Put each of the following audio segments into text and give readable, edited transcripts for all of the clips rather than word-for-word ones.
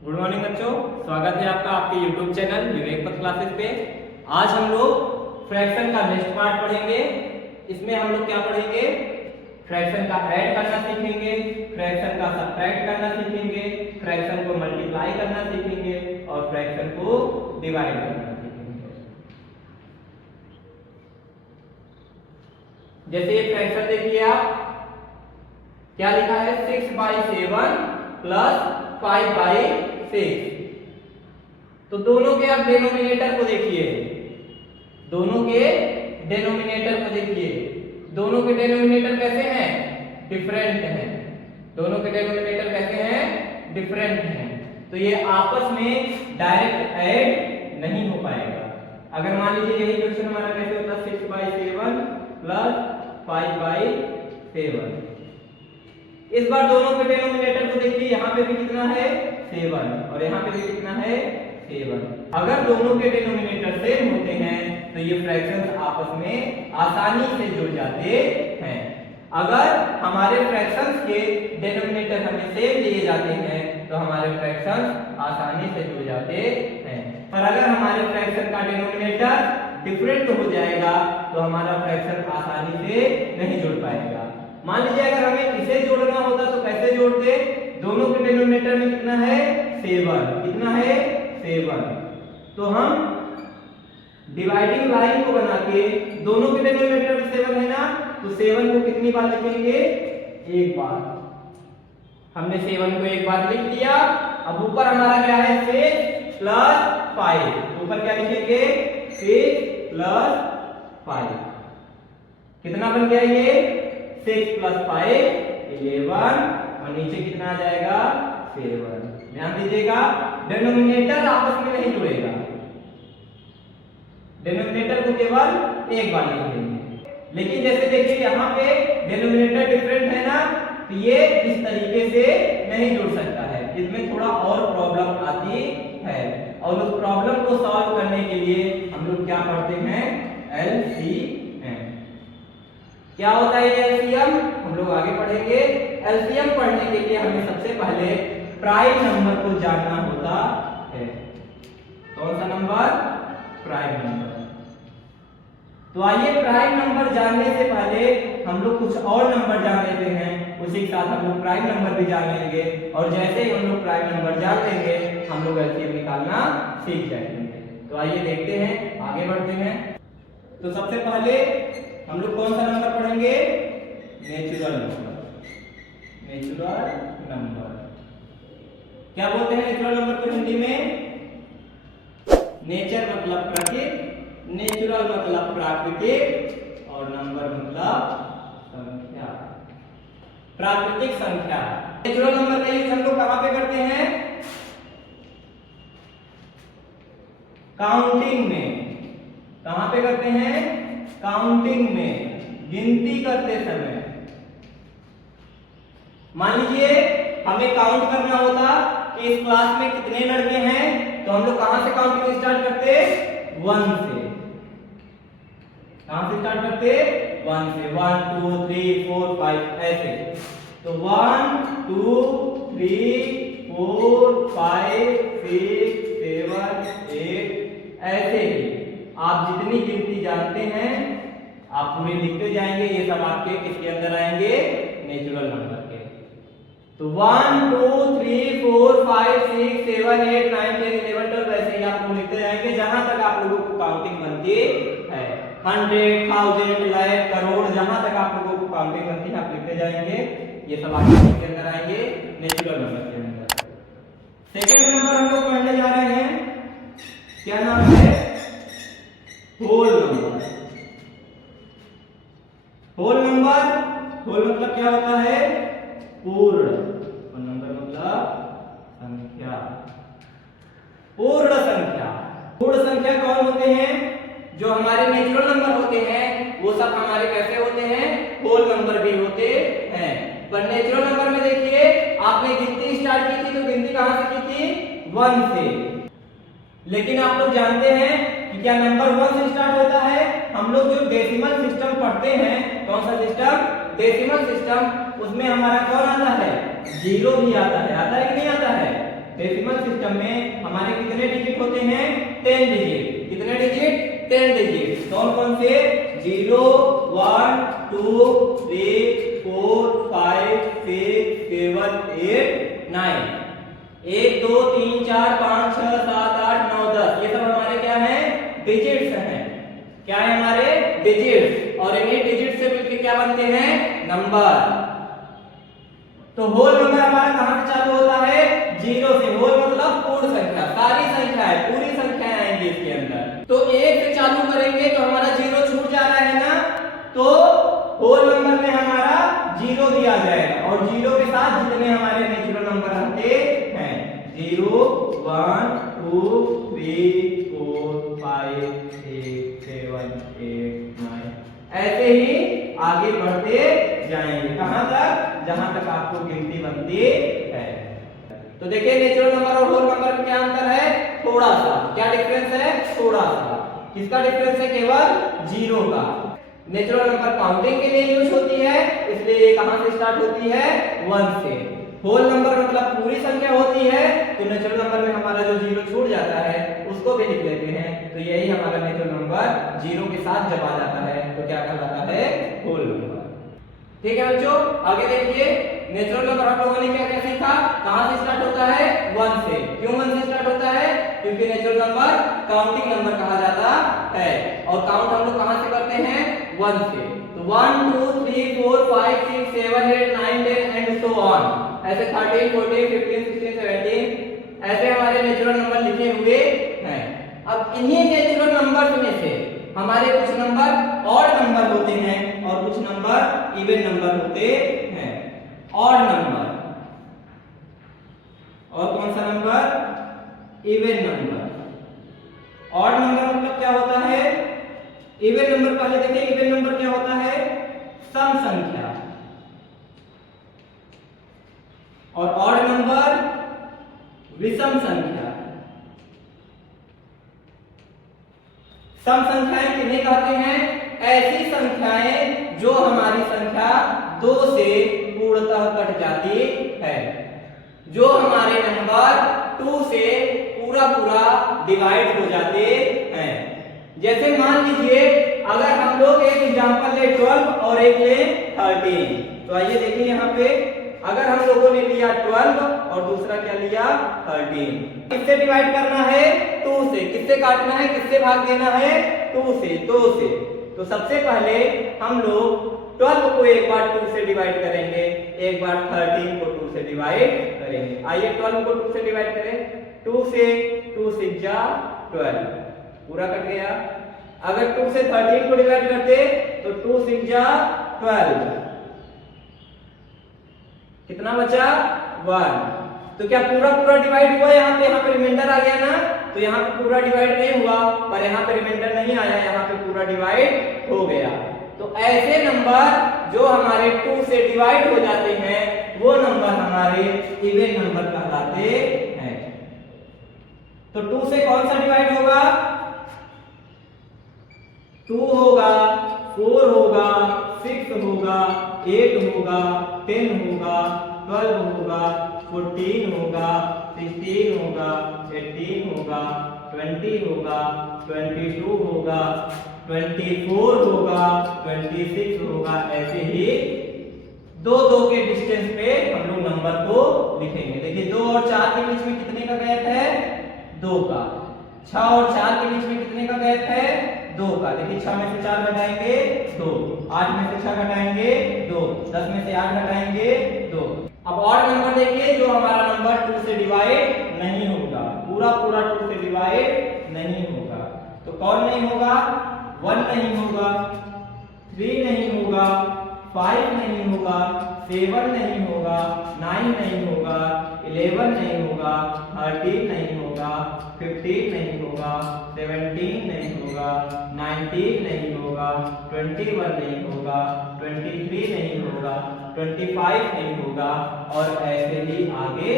Good morning बच्चों, स्वागत है आपका आपके YouTube चैनल विवेक पथ क्लासेस पे। आज हम लोग फ्रैक्शन का नेक्स्ट पार्ट पढ़ेंगे। इसमें हम लोग क्या पढ़ेंगे? फ्रैक्शन का ऐड करना सीखेंगे, फ्रैक्शन का सब्ट्रैक्ट करना सीखेंगे, फ्रैक्शन को मल्टीप्लाई करना सीखेंगे और फ्रैक्शन को डिवाइड करना सीखेंगे। जैसे ये फ्रैक्शन देखिए आप, क्या लिखा है? 6/7 प्लस 5/6। तो दोनों के आप डेनोमिनेटर को देखिए, दोनों के डेनोमिनेटर को देखिए। दोनों के डेनोमिनेटर कैसे हैं? डिफरेंट हैं। दोनों के डेनोमिनेटर कैसे हैं? डिफरेंट हैं। तो ये आपस में डायरेक्ट ऐड नहीं हो पाएगा। अगर मान लीजिए यही क्वेश्चन हमारा कैसे होता? 6/7 प्लस 5/7। इस बार दोनों के डेनोमिनेटर को देखिए, यहाँ पे भी कितना है? 7 और यहाँ पे भी कितना है? 7। अगर दोनों के डेनोमिनेटर सेम होते हैं तो ये फ्रैक्शंस आपस में आसानी से जुड़ जाते हैं। अगर हमारे फ्रैक्शंस के डेनोमिनेटर हमें सेम दिए जाते हैं तो हमारे फ्रैक्शंस आसानी से जुड़ जाते हैं। और अगर हमारे फ्रैक्शन का डेनोमिनेटर डिफरेंट हो जाएगा तो हमारा फ्रैक्शन आसानी से नहीं जुड़ पाएगा। मान लीजिए अगर हमें इसे जोड़ना होता तो कैसे जोड़ते? दोनों के डेनोमिनेटर में कितना है? 7। कितना है? 7। तो हम डिवाइडिंग लाइन को बना के, दोनों के डेनोमिनेटर में 7 है ना, तो 7 को कितनी बार लिखेंगे? एक बार। हमने 7 को एक बार लिख दिया। अब ऊपर हमारा क्या है? 6 प्लस 5। ऊपर क्या लिखेंगे? 6 प्लस 5। कितना बन गया ये? 6 प्लस 5 11 और नीचे कितना आ जाएगा? 7। ध्यान दीजिएगा, डेनोमिनेटर आपस में नहीं जुड़ेगा। डेनोमिनेटर को केवल एक बार लिखेंगे। लेकिन जैसे देखिए यहाँ पे डेनोमिनेटर डिफरेंट है ना, तो ये इस तरीके से नहीं जुड़ सकता है। इसमें थोड़ा और प्रॉब्लम आती है और उस प्रॉब्लम को सॉल्व करने के लिए हम लोग क्या पढ़ते हैं? एलसीएम। क्या होता है ये एलसीएम? हम लोग आगे पढ़ेंगे। एलसीएम पढ़ने के लिए हमें सबसे पहले प्राइम नंबर को जानना होता है। कौन सा नंबर? Prime number. तो आइए प्राइम नंबर जानने से पहले हम लोग कुछ और नंबर जान लेते हैं। उसी के साथ हम लोग प्राइम नंबर भी जान लेंगे और जैसे ही हम लोग प्राइम नंबर जान लेंगे हम लोग एलसीएम निकालना सीख जाएंगे। तो आइए देखते हैं, आगे बढ़ते हैं। तो सबसे पहले हम लोग कौन सा नंबर पढ़ेंगे? Natural number. नेचुरल नंबर क्या बोलते हैं? नेचुरल नंबर को हिंदी में नेचर मतलब प्रकृति, नेचुरल मतलब प्राकृतिक और नंबर मतलब संख्या, प्राकृतिक संख्या। नेचुरल नंबर का यूज हम लोग कहां पे करते हैं? काउंटिंग में। कहां पे करते हैं? काउंटिंग में, गिनती करते समय। मान लीजिए हमें काउंट करना होता कि इस क्लास में कितने लड़के हैं, तो हम लोग कहां से काउंटिंग स्टार्ट करते? 1 से। कहां से स्टार्ट करते? 1 से। 1 2 3 4 5 ऐसे। तो 1 2 3 4 5 6 7 8 ऐसे ही आप जितनी गिनती जानते हैं आप पूरी लिखते जाएंगे। ये सब आपके किसके अंदर आएंगे? नेचुरल नंबर के। तो 1 2 3 4 5 6 7 8 9 10 11 12 ऐसे ही आप लोग लिखते जाएंगे जहां तक आप लोगों को काउंटिंग बनती है। 100 1000 लाख करोड़, जहां तक आप लोगों को काउंटिंग बनती है आप लिखते जाएंगे। ये सब आपके किसके अंदर आएंगे? नेचुरल नंबर के अंदर। सेकंड नंबर हम लोग पढ़ने जा रहे हैं, क्या नाम है? Whole number. Whole number, whole मतलब क्या होता है? पूर्ण। और नंबर मतलब संख्या, पूर्ण संख्या। पूर्ण संख्या कौन होते हैं? जो हमारे नेचुरल नंबर होते हैं वो सब हमारे कैसे होते हैं? होल नंबर भी होते हैं। पर नेचुरल नंबर में देखिए आपने गिनती स्टार्ट की थी तो गिनती कहां से की थी? 1 से। लेकिन आप लोग जानते हैं कि क्या नंबर 1 से स्टार्ट होता है? हम लोग जो डेसिमल सिस्टम पढ़ते हैं, कौन सा सिस्टम? Decimal system. उसमें हमारा कौन आता है? 0 भी आता है। आता है कि नहीं आता है? डेसिमल सिस्टम में हमारे कितने डिजिट होते हैं? 10 डिजिट। कितने डिजिट? 10 डिजिट। कौन कौन से? 0 1 2 3 4 5 6 7 8 9। 1 2 3 4 5 6 7 8 9 10 ये सब हमारे क्या है? डिजिट्स हैं। क्या है हमारे? डिजिट्स। और इन्हीं डिजिट से मिलकर क्या बनते हैं? नंबर। तो होल नंबर हमारा कहां से चालू होता है? 0 से। होल मतलब पूर्ण संख्या, सारी संख्याएं, पूरी संख्याएं आएंगी इसके अंदर। तो 1 से चालू करेंगे तो हमारा 0 छूट जा रहा है ना, तो होल नंबर में हमारा 0 भी आ जाएगा। और 0 के साथ जितने हमारे नेचुरल नंबर आते हैं 0 1 2 3 4 5 6 7 8 9 ऐसे ही आगे बढ़ते जाएंगे। कहां तक? जहां तक आपको गिनती बनती है। तो देखिए नेचुरल नंबर और होल नंबर में क्या अंतर है? थोड़ा सा। क्या डिफरेंस है? थोड़ा सा। किसका डिफरेंस है? केवल 0 का। नेचुरल नंबर काउंटिंग के लिए यूज होती है, इसलिए कहां से स्टार्ट होती है? 1 से। होल नंबर मतलब पूरी संख्या होती है, तो नेचुरल नंबर में हमारा जो 0 छूट जाता है उसको भी लिख लेते हैं। तो यही हमारा नेचुरल नंबर 0 के साथ जब आ जाता है तो क्या कहलाता है? Whole number. ठीक है बच्चों, आगे देखिए नेचुरल नंबर आप लोगों ने क्या क्या सीखा? कहां से स्टार्ट होता है? 1 से। क्यों 1 से स्टार्ट होता है? क्योंकि नेचुरल नंबर काउंटिंग नंबर कहा जाता है और काउंट हम लोग कहां से करते हैं? 1 से। तो 1 2 3 4 5 6 7 8 9 10 एंड सो ऑन। ऐसे 13 14 15 16 17 ऐसे हमारे नेचुरल नंबर लिखे हुए हैं। अब इन्हीं नेचुरल नंबर्स में से हमारे कुछ नंबर ऑड नंबर होते हैं और कुछ नंबर इवन नंबर होते हैं। ऑड नंबर और कौन सा number? Even number. Odd number मतलब क्या होता है? इवन नंबर पहले देखिए, इवन नंबर क्या होता है? सम संख्या। और ऑड नंबर विषम संख्या। सम संख्याएं किन्हें कहते हैं? ऐसी संख्याएं जो हमारी संख्या 2 से पूर्णतः कट जाती है, जो हमारे नंबर 2 से पूरा पूरा डिवाइड हो जाते हैं। जैसे मान लीजिए अगर हम लोग एक एग्जांपल ले 12 और एक ले 13, तो आइए देखिए यहाँ पे अगर हम लोगों ने लिया 12 और दूसरा क्या लिया? 13। किससे डिवाइड करना है? 2 से। किससे काटना है? किससे भाग देना है? 2 से। 2 से। तो सबसे पहले हम लोग 12 को एक बार 2 से डिवाइड करेंगे, एक बार 13 को 2 से डिवाइड करेंगे। आइए 12 को 2 से डिवाइड करें। 2 से 2 6 जा 12, पूरा कट गया। अगर 2 से 13 को डिवाइड करते तो 2 6 जा 12, कितना बचा? 1। तो क्या पूरा पूरा डिवाइड हुआ? यहाँ पे रिमाइंडर आ गया ना, तो यहाँ पे पूरा डिवाइड नहीं हुआ, पर यहाँ पे रिमाइंडर नहीं आया, यहाँ पे पूरा डिवाइड हो गया। तो ऐसे नंबर जो हमारे 2 से डिवाइड हो जाते हैं वो नंबर हमारे इवन नंबर कहलाते हैं। तो 2 से कौन सा डिवाइड होगा? 2 होगा, 4 होगा, 6 होगा, 8 होगा, 10 होगा, 12 होगा, 14 होगा, 16 होगा, 18 होगा, 20 होगा, 22 होगा, 24 होगा, 26 होगा। ऐसे ही 2-2 के डिस्टेंस पे हम लोग नंबर को लिखेंगे। देखिए 2 और 4 के बीच में कितने का गैप है? 2 का। 6 और 4 के बीच में कितने का गैप है? 2 का। देखिए 6 में से 4 घटाएंगे 2, 8 में से 6 घटाएंगे 2, 10 में से 8 घटाएंगे 2। अब ऑड नंबर देखिए जो हमारा नंबर 2 से डिवाइड नहीं होगा, पूरा पूरा 2 से डिवाइड नहीं होगा। तो कौन नहीं होगा? 1 नहीं होगा, 3 नहीं होगा, 5 नहीं होगा, 7 नहीं होगा, 9 नहीं होगा, 11 नहीं होगा, 13 नहीं होगा, 15 नहीं होगा, 17 नहीं होगा, 19 नहीं होगा, 21 नहीं होगा, 23 नहीं होगा, 25 नहीं होगा और ऐसे ही आगे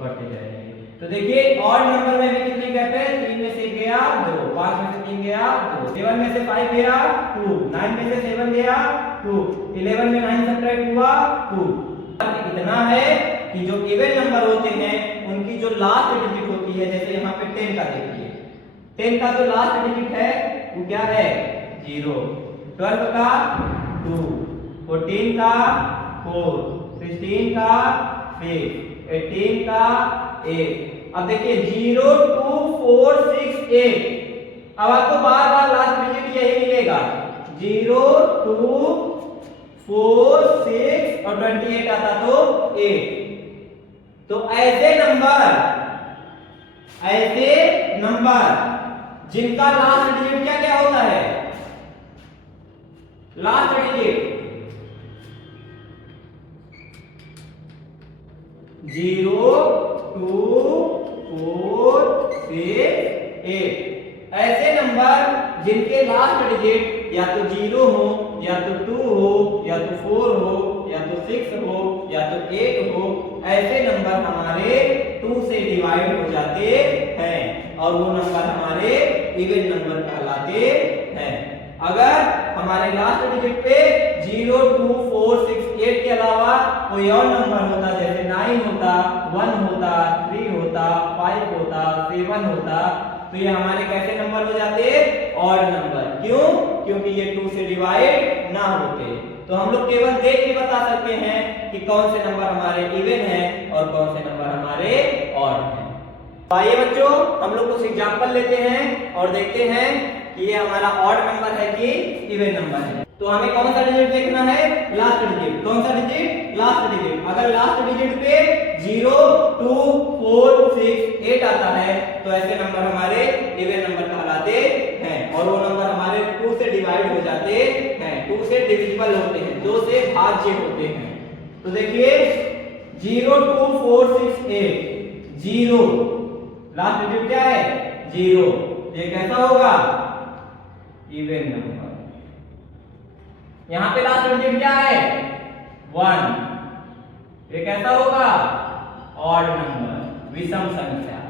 बढ़ते जाएंगे। तो देखिए ऑड नंबर में भी कितने गैप है? 3 में से गया 2, 5 में से 3 गया 2, 7 में से 5 गया 2, 9 में से 7 गया 2, 11 में 9 सब्ट्रैक्ट हुआ 2। इतना है कि जो इवन नंबर होते हैं उनकी जो लास्ट डिजिट होती है, जैसे यहाँ पे 10 का देखिए, 10 का जो लास्ट डिजिट है वो क्या है 0, 12 का 2, 14 का 4, 16 का 6, 18 का 8। अब देखिए 0 2 4 6 8। अब आपको बार बार लास्ट डिजिट यही मिलेगा 0 2 4 6 और 28 आता तो 8। तो ऐसे नंबर जिनका लास्ट डिजिट क्या क्या होता है, लास्ट डिजिट 0 2 4 6 8। ऐसे नंबर जिनके लास्ट डिजिट या तो 0 हो या तो 2 हो या तो 4 हो या तो 6 हो या तो 8 हो, ऐसे नंबर हमारे 2 से डिवाइड हो जाते हैं और वो नंबर हमारे इवन नंबर कहलाते हैं। अगर हमारे लास्ट डिजिट पे 0 2 4 6 8 के अलावा कोई और नंबर होता, जैसे 9 होता, 1 होता, 3 होता, 5 होता, 7 होता, तो ये हमारे कैसे नंबर हो जाते, ऑड नंबर। क्यों? क्योंकि ये 2 से डिवाइड ना होते। तो हम लोग केवल देख के बता सकते हैं कि कौन से नंबर हमारे इवन हैं और कौन से नंबर हमारे ऑड हैं। आइए बच्चों हम लोग कुछ एग्जांपल लेते हैं और देखते हैं कि ये हमारा ऑड नंबर है कि इवन नंबर है। तो हमें कौन सा डिजिट देखना है, लास्ट डिजिट। कौन सा डिजिट, लास्ट डिजिट। अगर लास्ट डिजिट पे 0 2 4 6 8 आता है तो ऐसे नंबर हमारे इवन नंबर कहलाते हैं और वो नंबर हमारे 2 से डिवाइड हो जाते हैं, 2 से डिविजिबल होते हैं, 2 से भाज्य होते हैं। तो देखिए 0 2 4 6 8 0, लास्ट डिजिट क्या है 0, ये कैसा होगा इवन नंबर। यहां पे लास्ट डिजिट क्या है 1, ये कैसा होगा ऑड नंबर, विषम संख्या।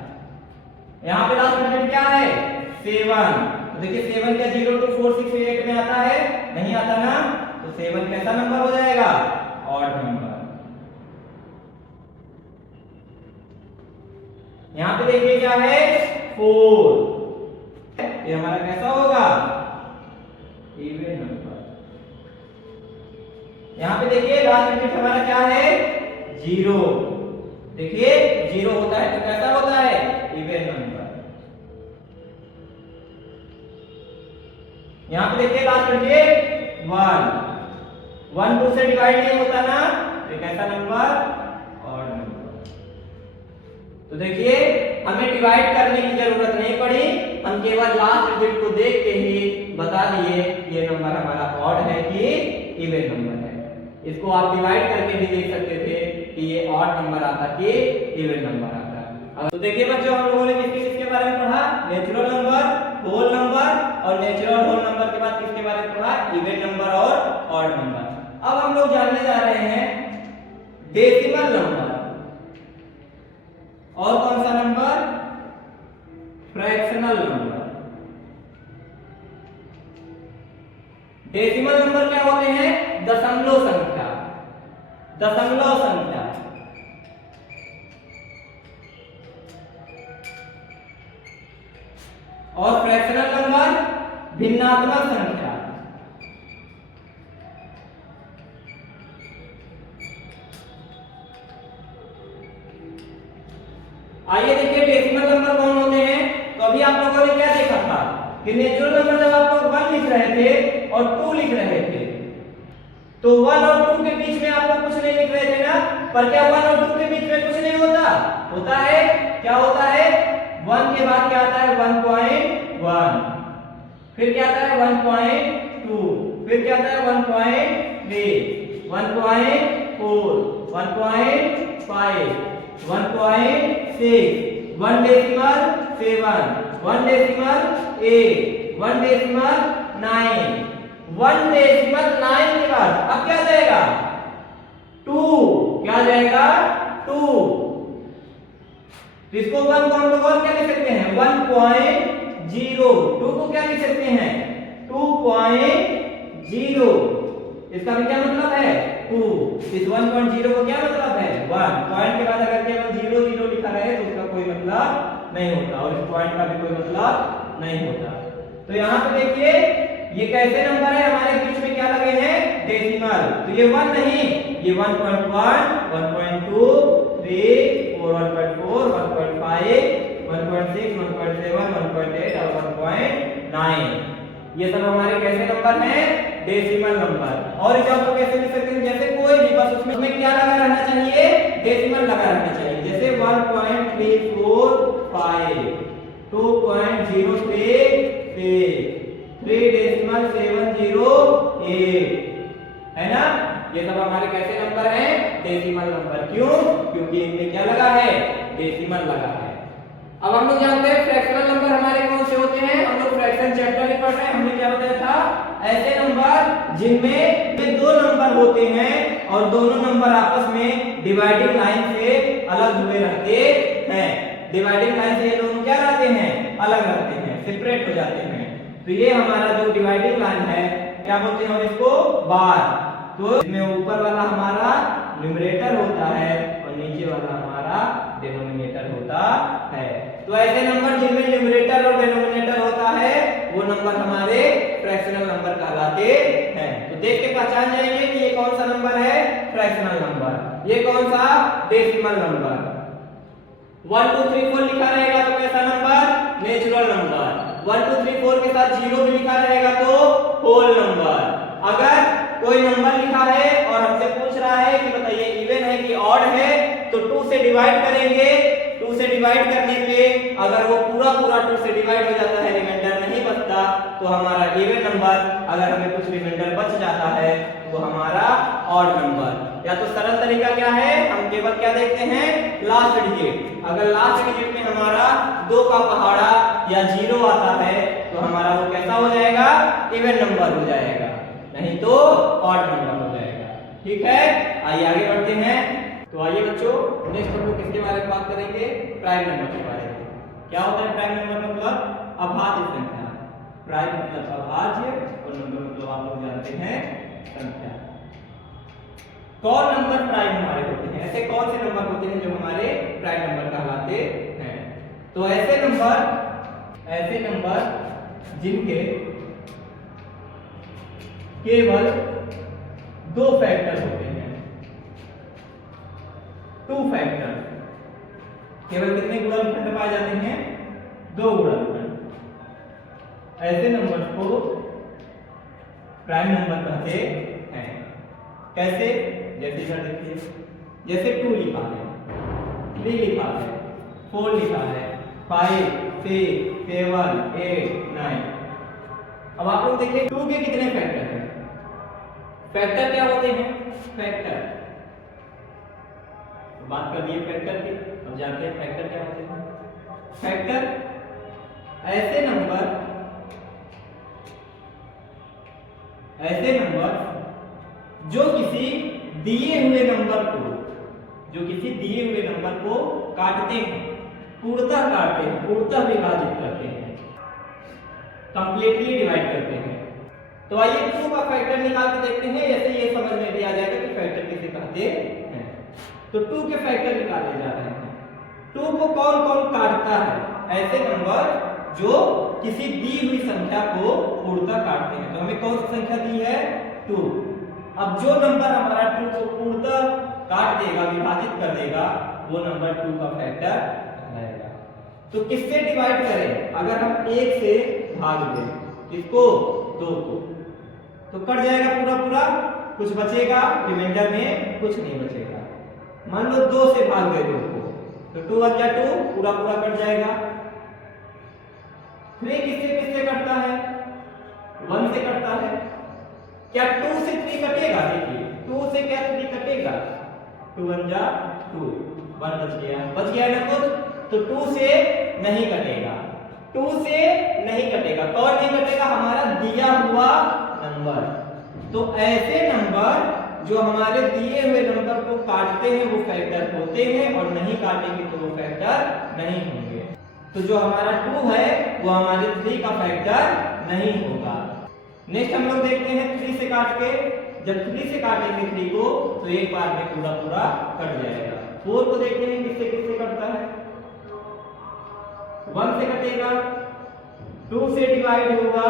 यहां पे लास्ट डिजिट क्या है 7, तो देखिए 7 क्या 0 2 4 6 8 में आता है, नहीं आता ना, तो 7 कैसा नंबर हो जाएगा ऑड नंबर। यहां पे देखिए क्या है 4, ये हमारा कैसा होगा इवन नंबर। यहां पे देखिए लास्ट डिजिट हमारा क्या है 0, देखिए 0 होता है तो कैसा होता है इवन नंबर। यहां पे देखिए लास्ट डिजिट 1, 1 2 से डिवाइड नहीं होता ना, तो कैसा नंबर ऑड नंबर। तो देखिए हमें डिवाइड करने की जरूरत नहीं पड़ी, हम केवल लास्ट डिजिट को देख के ही बता दिए ये नंबर हमारा ऑड है कि इवन नंबर है। इसको आप डिवाइड करके भी देख सकते थे कि ये ऑड नंबर आता कि इवन नंबर आता। तो देखिए बच्चों हम लोगों ने किसके बारे में पढ़ा, नेचुरल नंबर, होल नंबर और नेचुरल होल नंबर के बाद किसके बारे में पढ़ा, इवन नंबर और ऑड नंबर। अब हम लोग जानने जा रहे हैं डेसिमल नंबर और कौन सा number, fractional number. Decimal number क्या होते हैं, दशमलव संख्या, दशमलव संख्या। और फ्रैक्शनल नंबर भिन्नात्मक संख्या। आइए देखिए डेसिमल नंबर कौन होते हैं। तो अभी आप लोगों ने क्या देखा था कि नेचुरल नंबर जब आप लोग 1 लिख रहे थे और 2 लिख रहे थे तो 1 और 2 के बीच में आप लोग कुछ नहीं लिख रहे थे ना, पर क्या 1 और 2 के बीच में कुछ नहीं होता, होता है, क्या होता है 1 के बाद क्या आता है 1.1, फिर क्या आता है 1.2, फिर क्या आता है 1.3, 1.4, 1.5, 1.6, 1 डेसिमल 7, 1 डेसिमल 8, 1 डेसिमल 9, 1 डेसिमल 9 के बाद अब क्या जाएगा 2, क्या जाएगा 2। इसको 1 को हम लोग और क्या लिख सकते हैं 1.0, 2 को क्या लिख सकते हैं 2.0। इसका भी क्या मतलब है 2। इस 1.0 को क्या मतलब है 1। पॉइंट के बाद अगर केवल 0 0 लिखा रहे तो उसका कोई मतलब नहीं होता और इस पॉइंट का भी कोई मतलब नहीं होता। तो यहाँ पे देखिए ये कैसे नंबर है, हमारे बीच में क्या लगे हैं डेसिमल, तो ये 1 नहीं, ये 1.1 1.2 3 4 1.4 1.5 1.6 1.7 1.8 और 1.9, ये सब हमारे कैसे नंबर हैं डेसिमल नंबर। और इसे आप लोग कैसे लिख सकते हैं, जैसे कोई भी बस उसमें क्या लगा रहना चाहिए डेसिमल लगा रहना चाहिए, जैसे 1.345 2.036 3.708 है ना, ये सब हमारे कैसे नंबर हैं डेसिमल नंबर। क्यों, क्योंकि इनमें क्या लगा है डेसिमल लगा है। अब हम लोग जानते हैं फ्रैक्शनल नंबर हमारे कौन से होते हैं, हम लोग फ्रैक्शन चैप्टर में पढ़ रहे हैं, हमने क्या बताया था ऐसे नंबर जिनमें दो नंबर होते हैं और दोनों नंबर आपस में डिवाइडिंग लाइन से अलग हुए रहते हैं, डिवाइडिंग लाइन से ये दोनों क्या रहते हैं अलग रहते हैं, सेपरेट हो जाते हैं। तो ये हमारा जो डिवाइडिंग लाइन है क्या बोलते हैं, और इसको बार। तो इसमें ऊपर वाला हमारा न्यूमरेटर होता है और नीचे वाला हमारा डिनोमिनेटर होता है। तो ऐसे नंबर जिनमें न्यूमरेटर और डिनोमिनेटर होता है वो नंबर हमारे फ्रैक्शनल नंबर कहलाते हैं। तो देख के पहचान जाएंगे कि ये कौन सा नंबर है फ्रैक्शनल नंबर, ये कौन सा डेसिमल नंबर। 1 2 3 4 लिखा रहेगा तो कैसा नंबर नेचुरल नंबर, 1 2 3 4 के साथ 0 भी लिखा रहेगा तो होल नंबर। अगर कोई नंबर लिखा है और हमसे पूछ रहा है कि बताइए इवन है कि ऑड है, तो 2 से डिवाइड करेंगे, 2 से डिवाइड करने पे अगर वो पूरा 2 से डिवाइड हो जाता है, रिमाइंडर नहीं बचता, तो हमारा इवन नंबर, अगर हमें कुछ रिमाइंडर बच जाता है तो हमारा ऑड नंबर। या तो सरल तरीका क्या है, हम केवल क्या देखते हैं लास्ट डिजिट, अगर लास्ट डिजिट में हमारा 2 का पहाड़ा या 0 आता है तो हमारा वो कैसा हो जाएगा इवन नंबर हो जाएगा, नहीं तो ऑड नंबर हो जाएगा। ठीक है, आइए आगे बढ़ते हैं। तो आइए बच्चों नेक्स्ट हम लोग किसके बारे में बात करेंगे, प्राइम नंबर के बारे में। क्या होता है प्राइम नंबर मतलब अभाज्य संख्या, प्राइम मतलब अभाज्य और नंबर मतलब आप लोग जानते हैं संख्या। कौन नंबर प्राइम हमारे होते हैं, ऐसे कौन से नंबर होते हैं जो हमारे प्राइम नंबर कहलाते हैं। तो ऐसे नंबर जिनके केवल 2 फैक्टर होते हैं, 2 फैक्टर, केवल कितने गुणनखंड पाए जाते हैं 2 गुणनखंड, ऐसे नंबर को प्राइम नंबर कहते हैं। कैसे, जैसे इधर देखिए, जैसे 2 लिखा है, 3 लिखा है, 4 लिखा है, 5 6 7 8 9। अब आप लोग देखिए 2 के कितने फैक्टर हैं, फैक्टर क्या होते हैं फैक्टर, बात कर दिए फैक्टर की, अब जानते हैं फैक्टर क्या होते हैं। फैक्टर ऐसे नंबर जो किसी दिए हुए नंबर को काटते हैं, पूर्णतः काटते हैं, पूर्णतः विभाजित करते हैं, कंप्लीटली डिवाइड करते हैं। तो आइए 2 का फैक्टर निकाल के देखते हैं, ऐसे ये समझ में भी आ जाएगा कि फैक्टर किसे कहते हैं। तो 2 के फैक्टर निकाले जा रहे हैं। 2 को कौन कौन काटता है, ऐसे नंबर जो किसी दी हुई संख्या को पूर्णतः काटते हैं। तो हमें कौन सी संख्या दी है 2। अब जो नंबर हमारा 2 को पूर्णतः काट देगा, विभाजित कर देगा, वो नंबर 2 का फैक्टर कहलाएगा। तो किससे डिवाइड करें, अगर हम 1 से भाग दें किसको 2 को, तो कट जाएगा पूरा, कुछ बचेगा रिमाइंडर में, कुछ नहीं बचेगा। मान लो 2 से भाग दे 2 को, तो 2 1 जा 2, पूरा कट जाएगा। 3 किससे कटता है 1 से कटता है। क्या 2 से 3 कटेगा, देखिए 2 से क्या 3 कटेगा, 2 1 जा 2, 1 बच गया ना कुछ, तो 2 से नहीं कटेगा, 2 से नहीं कटेगा। कौन नहीं कटेगा, हमारा दिया हुआ नंबर। तो ऐसे नंबर जो हमारे दिए हुए नंबर को काटते हैं वो फैक्टर होते हैं, और नहीं काटेंगे तो वो फैक्टर नहीं होंगे। तो जो हमारा 2 है वो हमारे 3 का फैक्टर नहीं होगा। नेक्स्ट हम लोग देखते हैं 3 से काट के जब 3 से काटेंगे 3 को तो एक बार में पूरा पूरा कट जाएगा। 4 को देखते हैं किससे किससे कटता है। 1 से कटेगा, 2 से डिवाइड होगा,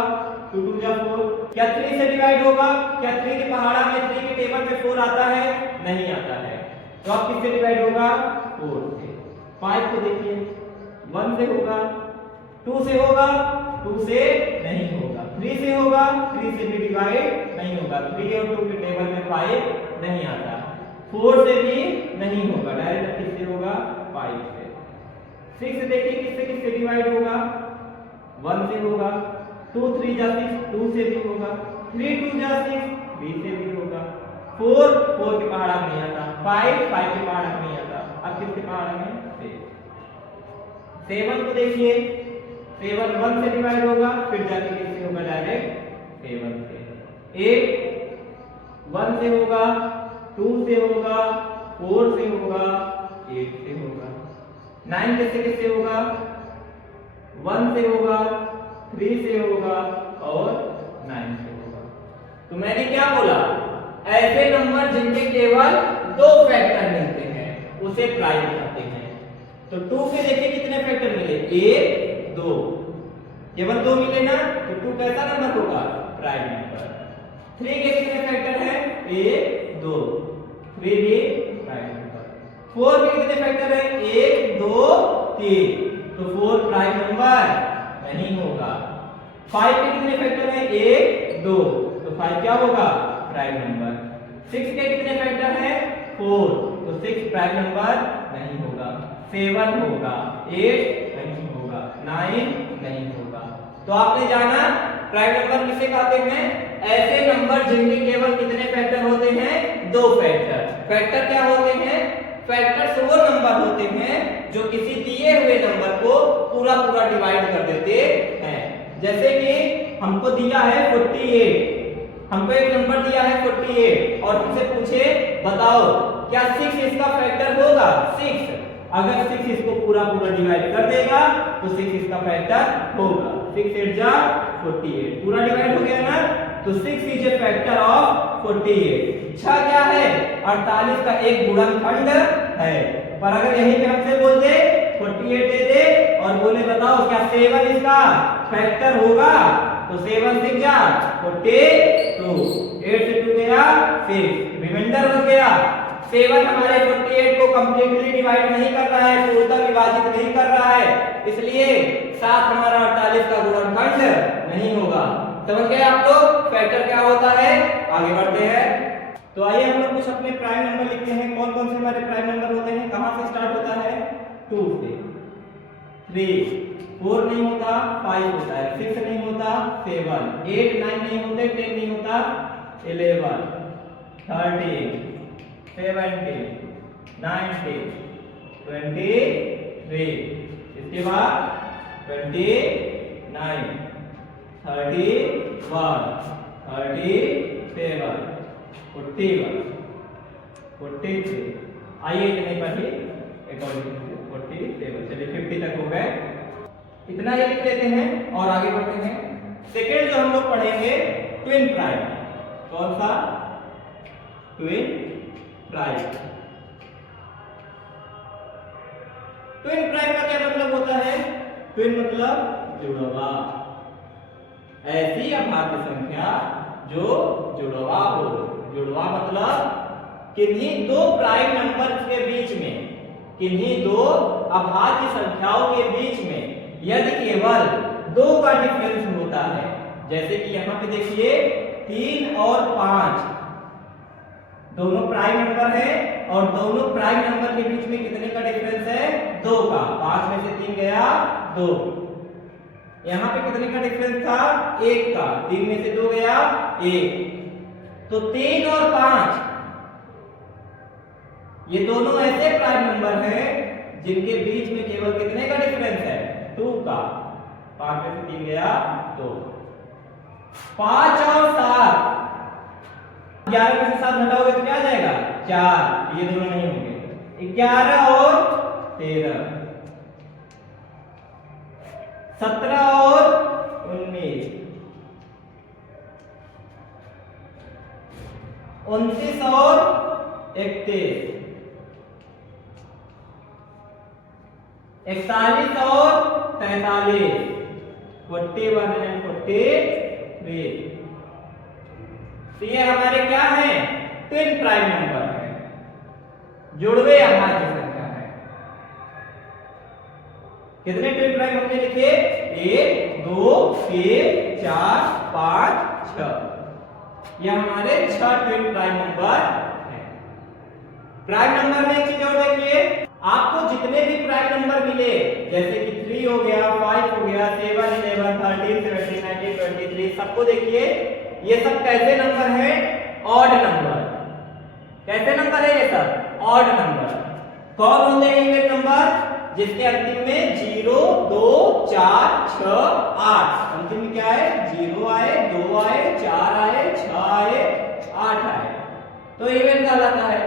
2 2 जा 4। क्या 3 से डिवाइड होगा? क्या 3 के पहाड़ा में 3 के टेबल में 4 आता है? नहीं आता है। तो अब किससे डिवाइड होगा? 4 से। 5 को देखिए, 1 से होगा, 2 से होगा, 2 से नहीं होगा, 3 से होगा, 3 से भी डिवाइड नहीं होगा, 3 और 2 के टेबल में 5 नहीं आता, 4 से भी नहीं होगा, डायरेक्ट किससे होगा? 5 से। 6 देखिए किससे किससे डिवाइड होगा? 1 से होगा, 2 3 जा 6, 2 से भी होगा, 3 2 जा 6, 3 से भी होगा, 4 4 के पहाड़ा में नहीं आता, 5 5 के पहाड़ा में नहीं आता। अब किसके पहाड़ा में? 7 को देखिए, 7 1 से डिवाइड होगा, फिर जाके किससे होगा? डायरेक्ट 7 से। 8 1 से होगा, 2 से होगा, 4 से होगा, 8 से होगा। 9 किससे किससे होगा? 1 से होगा, 3 से होगा और 9 से होगा। तो मैंने क्या बोला? ऐसे नंबर जिनके केवल 2 फैक्टर मिलते हैं उसे प्राइम कहते हैं। तो 2 के देखिए कितने फैक्टर मिले? 1 2, केवल 2 मिले ना, तो 2 कैसा नंबर होगा? Prime number. 3 के कितने फैक्टर हैं? 1 2, 3 भी प्राइम नंबर। 4 के कितने फैक्टर हैं? 1 2 3, तो 4 प्राइम नंबर नहीं होगा। 5 के कितने फैक्टर हैं? 1 2, तो 5 क्या होगा? Prime number. 6 के कितने फैक्टर हैं? 4, तो 6 प्राइम नंबर नहीं होगा। 7 होगा, 8 नहीं होगा, 9 नहीं होगा। तो आपने जाना प्राइम नंबर किसे कहते हैं? ऐसे नंबर जिनके केवल कितने फैक्टर होते हैं? 2 फैक्टर। फैक्टर क्या होते हैं? फैक्टर्स वो नंबर होते हैं जो किसी दिए हुए नंबर को पूरा पूरा डिवाइड कर देते हैं। जैसे कि हमको दिया है 48, हमको एक नंबर दिया है 48 और हमसे पूछे बताओ क्या 6 इसका फैक्टर होगा? 6 अगर 6 इसको पूरा पूरा डिवाइड कर देगा तो 6 इसका फैक्टर होगा। 6 8 जा 48, पूरा डिवाइड हो गया ना, तो 6 इज ए फैक्टर ऑफ 48। 6 क्या है? 48 का एक गुणनखंड है। पर अगर यहीं पे हमसे बोल दे 48 दे दे और बोले बताओ क्या 7 इसका फैक्टर होगा, तो 7 6 जा 42, 8 से 2 गया 6, रिमाइंडर बच गया। 7 हमारे 48 को कंप्लीटली डिवाइड नहीं कर रहा है, पूर्णतः विभाजित नहीं कर रहा है, इसलिए 7 हमारा 48 का गुणनखंड नहीं होगा। समझ गए आप लोग फैक्टर क्या होता है? आगे बढ़ते हैं। तो आइए हम लोग कुछ अपने प्राइम नंबर लिखते हैं। कौन कौन से हमारे प्राइम नंबर होते हैं? कहां से स्टार्ट होता है? 2 से, 3 4 नहीं होता, 5 होता है, 6 नहीं होता, 7 8 9 नहीं होते, 10 नहीं होता, 11 13 17 19 23, इसके बाद 29 31 37 41 43। आइए इतने पर ही अकॉर्डिंग 47, चलिए 50 तक हो गए। इतना ही लिख लेते हैं और आगे बढ़ते हैं। सेकेंड जो हम लोग पढ़ेंगे ट्विन प्राइम। कौन सा? Twin prime. ट्विन प्राइम का क्या मतलब होता है? ट्विन मतलब जुड़वा, ऐसी अभाज्य संख्या जो जुड़वा हो। जुड़वा मतलब किन्हीं 2 प्राइम नंबर्स के बीच में, किन्हीं 2 अभाज्य संख्याओं के बीच में यदि केवल 2 का डिफरेंस होता है, जैसे कि यहाँ पे देखिए 3 और 5 दोनों प्राइम नंबर है और दोनों प्राइम नंबर के बीच में कितने का डिफरेंस है? 2 का। 5 में से 3 गया 2। यहाँ पे कितने का डिफरेंस था? 1 का। 3 में से 2 गया 1। तो 3 और 5 ये दोनों ऐसे प्राइम नंबर हैं जिनके बीच में केवल कितने का डिफरेंस है? 2 का। 5 में से 3 गया 2। 5 और 7, 11 में से 7 घटाओगे तो क्या आ जाएगा? 4, ये दोनों नहीं होंगे। 11 और 13, 17 और 19, 29 और 31, 41 और 43, 41 एंड 43। तो ये हमारे क्या हैं? तीन प्राइम नंबर है, जुड़वे अभाज्य संख्या है। कितने ट्विन प्राइम हमने लिखे? 1 2 3 4 5 6। ये हमारे 6 ट्विन प्राइम नंबर है। प्राइम नंबर में एक चीज और देखिए, आपको जितने भी प्राइम नंबर मिले, जैसे कि 3 हो गया, 5 हो गया, 7 11 13 17 19 23, सबको देखिए ये सब कैसे नंबर है? Odd number. कैसे नंबर है ये सब? Odd number. कौन होते हैं इवेन नंबर? जिसके अंतिम में 0 2 4 6 8, अंतिम में क्या है? 0 आए, 2 आए, 4 आए, 6 आए, 8 आए, तो इवेन कहलाता है।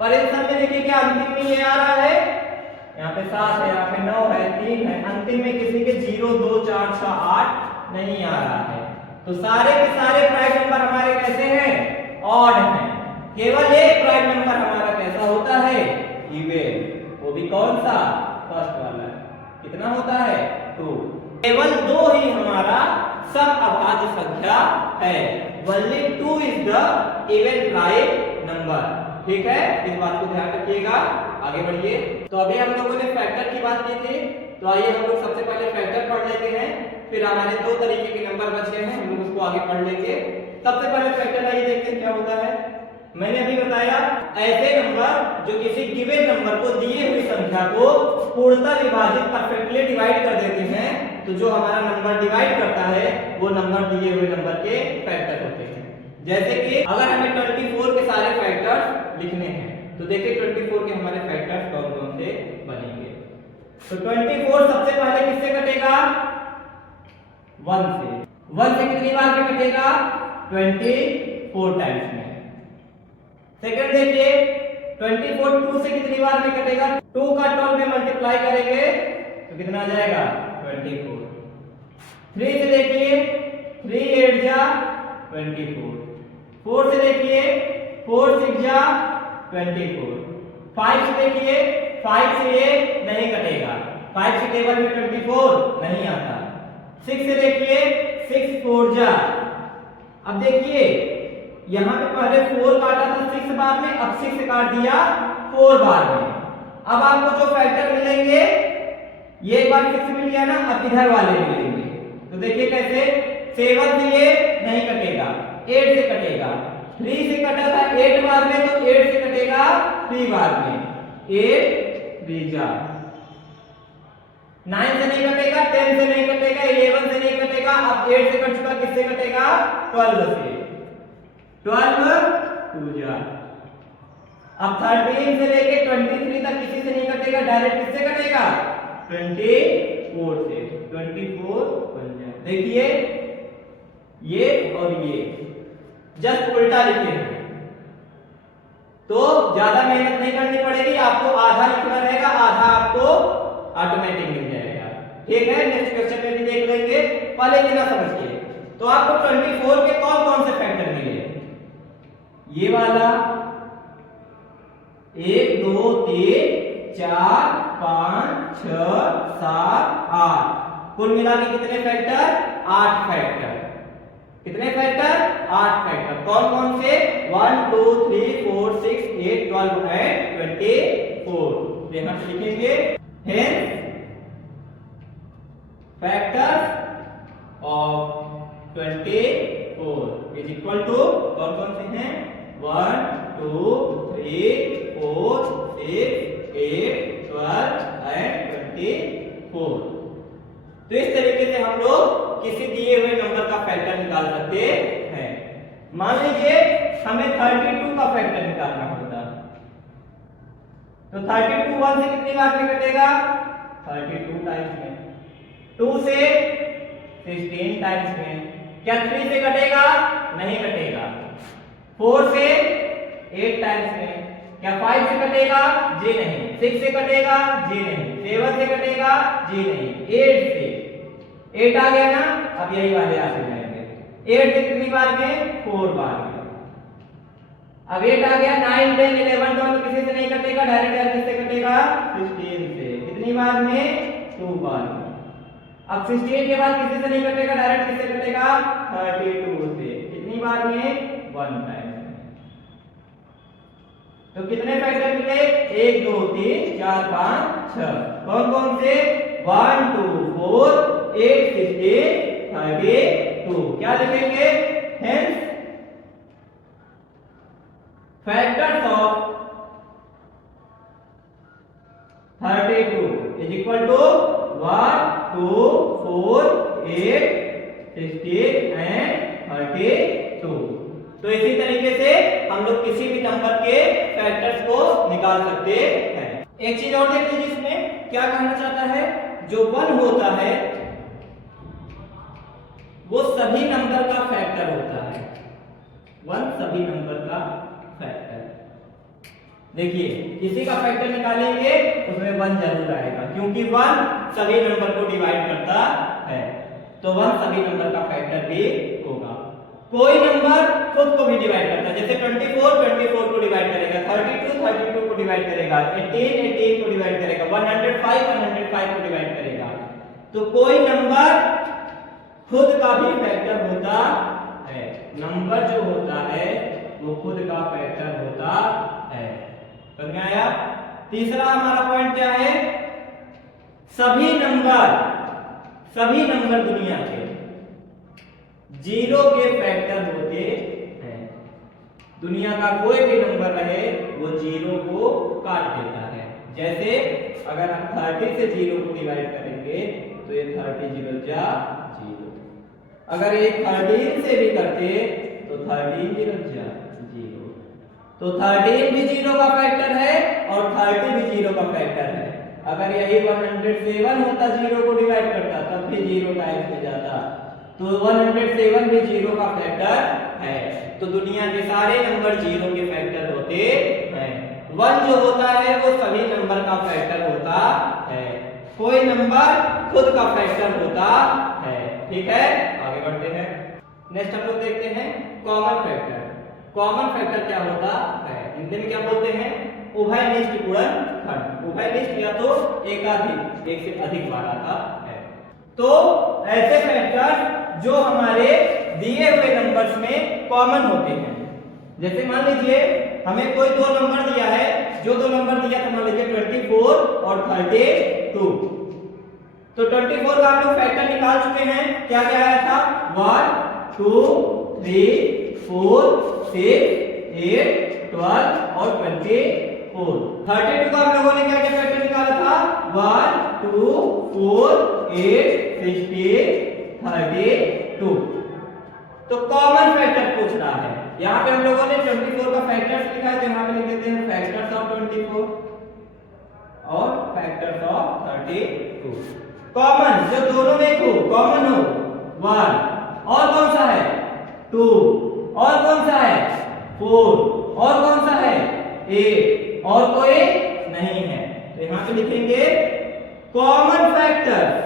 पर इन सब में देखिए क्या अंतिम में ये आ रहा है, यहाँ पे 7 है, यहाँ पे 9 है, 3 है, अंतिम में किसी के 0 2 4 6 8 नहीं आ रहा है। तो सारे के सारे प्राइम नंबर हमारे कैसे हैं? ऑड हैं। केवल एक प्राइम नंबर हमारा कैसा होता है? इवेन। वो भी कौन सा? फर्स्ट वाला। कितना होता है? 2। केवल 2 ही हमारा सब अभाज्य संख्या है। Only 2 is the even prime number। ठीक है, इस बात को ध्यान रखिएगा। आगे बढ़िए। तो अभी हम लोगों ने फैक्टर की बात की थी, तो आइए हम लोग सबसे पहले फैक्टर पढ़ लेते हैं, फिर हमारे 2 तरीके के नंबर बचे हैं, हम लोग उसको आगे पढ़ लेंगे। सबसे पहले फैक्टर आइए देखते हैं क्या होता है। मैंने अभी बताया ऐसे नंबर जो किसी गिवन नंबर को दिए हुई संख्या को पूर्णतः विभाजित परफेक्टली डिवाइड कर देते हैं, तो जो हमारा नंबर डिवाइड करता है वो नंबर दिए हुए नंबर के फैक्टर होते हैं। जैसे कि अगर हमें 24 के सारे फैक्टर्स लिखने हैं, तो देखिए 24 के हमारे फैक्टर्स कौन कौन से बनेंगे। तो 24 सबसे पहले किससे कटेगा? 1 से। 1 से कितनी बार में कटेगा? 24 टाइम्स में। सेकंड देखिए 24 2 से कितनी बार में कटेगा? 2 का 12 में मल्टीप्लाई करेंगे तो कितना आ जाएगा? 24। 3 से देखिए 3 8 जा 24। 4 से देखिए 4 6 जा 24। 5 से देखिए 5 से ये नहीं कटेगा, 5 से टेबल में 24 नहीं आता। 6 से देखिए 6 4 जा। अब देखिए यहाँ पे पहले 4 काटा था 6 बार में, अब 6 काट दिया 4 बार में। अब आपको जो फैक्टर मिलेंगे, ये एक बार 6 मिल गया ना, अब इधर वाले मिलेंगे। तो देखिए कैसे, 7 से ये नहीं कटेगा, 8 से कटेगा। 3 से कटा था 8 बार में, तो 8 से कटेगा 3 बार में, 8 3 जा। 9 से नहीं कटेगा, 10 से नहीं कटेगा, 11 से नहीं कटेगा। अब 8 से कट चुका, किससे कटेगा? 12 से। 12 2 जा। अब 13 से लेके 23 तक किसी से नहीं कटेगा, डायरेक्ट किससे कटेगा? 24 से। 24 बन जाए। देखिए ये और ये जस्ट उल्टा लिखे हैं, तो ज्यादा मेहनत नहीं करनी पड़ेगी, आपको आधा लिखना रहेगा, आधा आपको ऑटोमेटिक मिल जाएगा। ठीक है, नेक्स्ट क्वेश्चन में भी देख लेंगे, पहले ये ना समझिए। तो आपको 24 के कौन कौन से फैक्टर मिले? ये वाला 1 2 3 4 5 6 7 8, कुल मिला के कितने फैक्टर? 8 फैक्टर। कितने फैक्टर? 8 फैक्टर। कौन कौन से? 1 2 3 4 6 8 12 एंड 24। यहाँ पे लिखेंगे hence factors of 24 is equal to कौन कौन से हैं? 1 2 3 4 6 8 12 एंड 24। तो इस तरीके से हम लोग किसी दिए हुए नंबर का फैक्टर निकाल सकते हैं। मान लीजिए हमें 32 का फैक्टर निकालना होता, तो 32 1 से कितनी बार में कटेगा? 32 टाइम्स में। 2 से 16 टाइम्स में। क्या 3 से कटेगा? नहीं कटेगा। 4 से 8 टाइम्स में। क्या 5 से कटेगा? जी नहीं। 6 से कटेगा? जी नहीं। 7 से कटेगा? जी नहीं। 8 से, 8 आ गया ना, अब यही वाले आते जाएंगे। 8 से कितनी बार में? 4 बार में। अब 8 आ गया, 9 10 11 12 किसी से नहीं कटेगा, डायरेक्ट किससे कटेगा 16 से। कितनी बार में 2 बार में। अब 16 के बाद किसी से नहीं कटेगा, डायरेक्ट किससे कटेगा 32 से। कितनी बार में 1 टाइम। तो कितने फैक्टर मिले 1 2 3 4 5 6। कौन कौन से 1 2 4 8 16 32। क्या लिखेंगे hence factors of 32 is equal to 1 2 4 8 16 and 32। तो इसी तरीके से हम लोग किसी भी नंबर के फैक्टर्स को निकाल सकते हैं। एक चीज और देख लीजिए, इसमें क्या कहना चाहता है, जो 1 होता है वो सभी नंबर का फैक्टर होता है। 1 सभी नंबर का फैक्टर। देखिए किसी का फैक्टर निकालेंगे उसमें 1 जरूर आएगा, क्योंकि 1 सभी नंबर को डिवाइड करता है। तो 1 सभी नंबर का फैक्टर भी होगा। कोई नंबर खुद को भी डिवाइड करता है, जैसे 24 को डिवाइड करेगा, 32 को डिवाइड करेगा, 18 को डिवाइड करेगा, 105 को डिवाइड करेगा। तो कोई नंबर खुद का भी फैक्टर होता है। नंबर जो होता है वो खुद का फैक्टर होता है। समझ में आया? तीसरा हमारा पॉइंट क्या है, सभी नंबर दुनिया के 0 के फैक्टर होते हैं। दुनिया का कोई भी नंबर रहे वो 0 को काट देता है। जैसे अगर हम 30 से 0 को डिवाइड करेंगे तो ये 30 0 जा 0। अगर ये 13 से भी करते तो 13 0 जा 0। तो 13 भी 0 का फैक्टर है और 30 भी 0 का फैक्टर है। अगर यही 107 होता 0 को डिवाइड करता तब भी 0 टाइम्स में जाता। तो 107 भी 0 का फैक्टर है। तो दुनिया के सारे नंबर 0 के फैक्टर होते हैं। 1 जो होता है वो सभी नंबर का फैक्टर होता है। कोई नंबर खुद का फैक्टर होता है। ठीक है, आगे बढ़ते हैं। नेक्स्ट हम लोग देखते हैं कॉमन फैक्टर। कॉमन फैक्टर क्या होता है, हिंदी में क्या बोलते हैं, उभयनिष्ठ गुणनखंड। उभयनिष्ठ या तो एकाधिक, एक से अधिक बार आता है। तो ऐसे फैक्टर जो हमारे दिए हुए नंबर्स में कॉमन होते हैं। जैसे मान लीजिए हमें कोई 2 नंबर दिया है, जो 2 नंबर दिया था मान लीजिए 24 और 32। तो 24 का हम लोग फैक्टर निकाल चुके हैं। क्या क्या आया था 1 2 3 4 6 8 12 और 24। 32 का हम लोगों ने क्या क्या फैक्टर निकाला था 1 2 4 8 16 32। तो कॉमन फैक्टर पूछ रहा है। यहाँ पे हम लोगों ने 24 का फैक्टर्स लिखा है, तो यहाँ पे लिख देते हैं फैक्टर्स ऑफ 24 और फैक्टर्स ऑफ 32। कॉमन जो दोनों में हो, कॉमन हो 1 और कौन सा है 2 और कौन सा है 4 और कौन सा है 8 और कोई नहीं है। तो यहाँ पे लिखेंगे कॉमन फैक्टर्स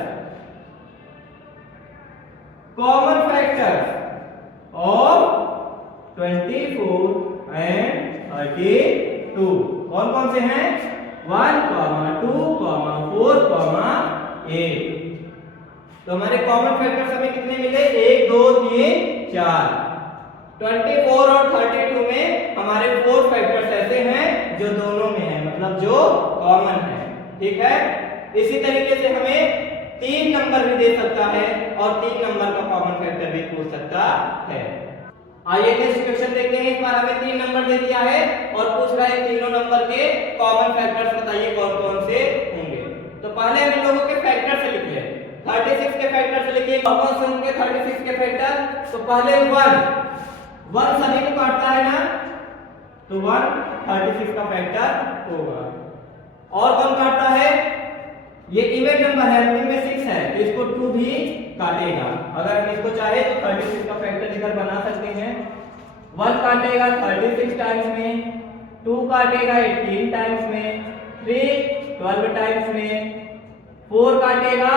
ऑफ 24 एंड 32। कौन कौन से हैं 1 2 4 8। तो हमारे कॉमन फैक्टर्स हमें कितने मिले 1 2 3 4। 24 और 32 में हमारे 4 फैक्टर्स ऐसे हैं जो दोनों में है, मतलब जो कॉमन है। ठीक है, इसी तरीके से हमें 3 नंबर भी दे सकता है और 3 नंबर का कॉमन फैक्टर भी पूछ सकता है। आइए नेक्स्ट क्वेश्चन देखते हैं। इस बार हमें 3 नंबर दे दिया है और पूछ रहा है तीनों नंबर के कॉमन फैक्टर्स बताइए कौन कौन से होंगे। तो पहले हम इन लोगों के फैक्टर से लिख ले। 36 के फैक्टर से लिखिए कौन कौन से होंगे 36 के फैक्टर। तो पहले 1 सभी को काटता है ना, तो 1 36 का फैक्टर होगा। और कौन काटता है, ये इवेंट नंबर है, अंतिम में 6 है, तो इसको 2 भी काटेगा। अगर हम इसको चाहे तो 36 का फैक्टर इधर बना सकते हैं। 1 काटेगा 36 टाइम्स में, 2 काटेगा 18 टाइम्स में, 3 12 टाइम्स में, 4 काटेगा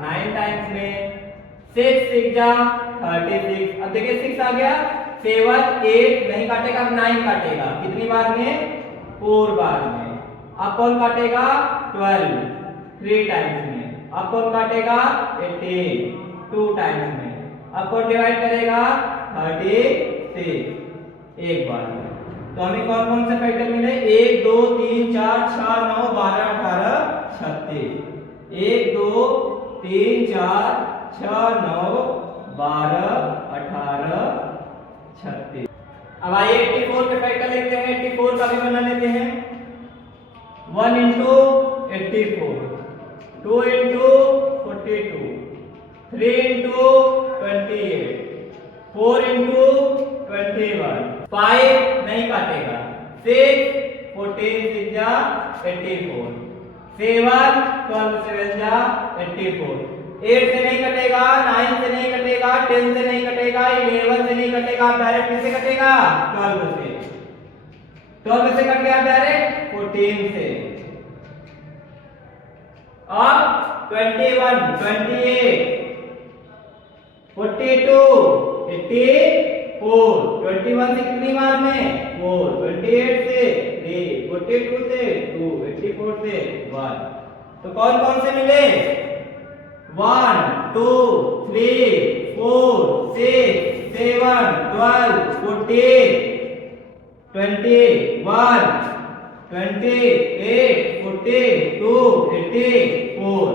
9 टाइम्स में, 6 6 जा 36। अब देखिए 6 आ गया, 7 8 नहीं काटेगा, 9 काटेगा। कितनी बार में? 4 बार में। अब कौन काटेगा? 12 3 टाइम्स में। अब कौन काटेगा? 18 2 टाइम्स में। अब कौन डिवाइड करेगा? 36 एक बार में। तो हमें कौन कौन से फैक्टर मिले? 1 2 3 4 6 9 12 18 36। 1 2 3 4 6 9 12 18 36। अब आइए 84 के फैक्टर लिखते हैं। 84 का भी बना लेते हैं। 1 into 84, 2 into 42, 3 into 28, 4 into 21, 5 नहीं काटेगा, 6 14 6 जा 84, 7 12 7 जा 84, 8 से नहीं कटेगा, 9 से नहीं कटेगा, 10 से नहीं कटेगा, 11 से नहीं कटेगा, डायरेक्ट किससे कटेगा? 12 से। 12 से कट गया डायरेक्ट 14 से। अब 21 28 42 84, 21 से कितनी बार में? 4, 28 से 3, 42 से 2, 84 से 1। तो कौन कौन से मिले? 1 2 3 4 6 7 12 14 21 28 42 84।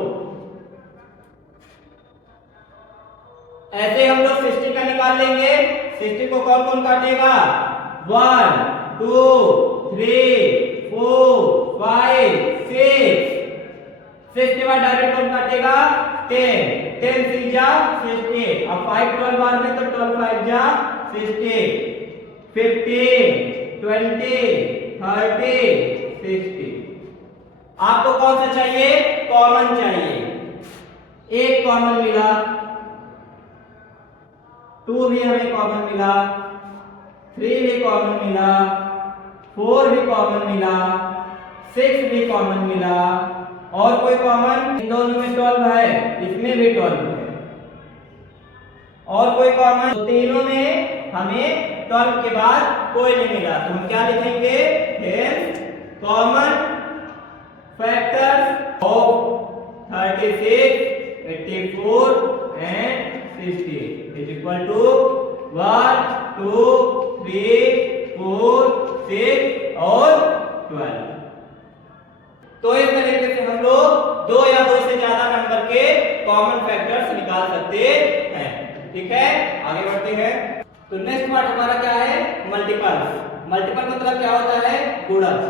ऐसे हम लोग 60 का निकाल लेंगे। 60 को कौन कौन काटेगा? 1 2 3 4 5 6। 6 के बाद डायरेक्ट कौन काटेगा? 10 10 3 जा 68। अब 5 12 बार में तो 12 5 जा 68, 15 20 30 60। आपको कौन सा चाहिए? कॉमन चाहिए। एक कॉमन मिला, 2 भी हमें कॉमन मिला, 3 भी कॉमन मिला, 4 भी कॉमन मिला, 6 भी कॉमन मिला। और कोई कॉमन? इन दोनों में 12 है, इसमें भी 12 है। और कोई कॉमन? तो तीनों में हमें 12 के बाद कोई नहीं मिला, तो हम क्या लिखेंगे? Hence common factors of 36 84 and 60 is equal to 1 2 3 4 6 और 12। तो इस तरीके से हम लोग 2 या 2 से ज्यादा नंबर के कॉमन फैक्टर्स निकाल सकते हैं। ठीक है, आगे बढ़ते हैं। तो नेक्स्ट पार्ट हमारा क्या है? मल्टीपल्स। मल्टीपल मतलब क्या होता है? गुणज।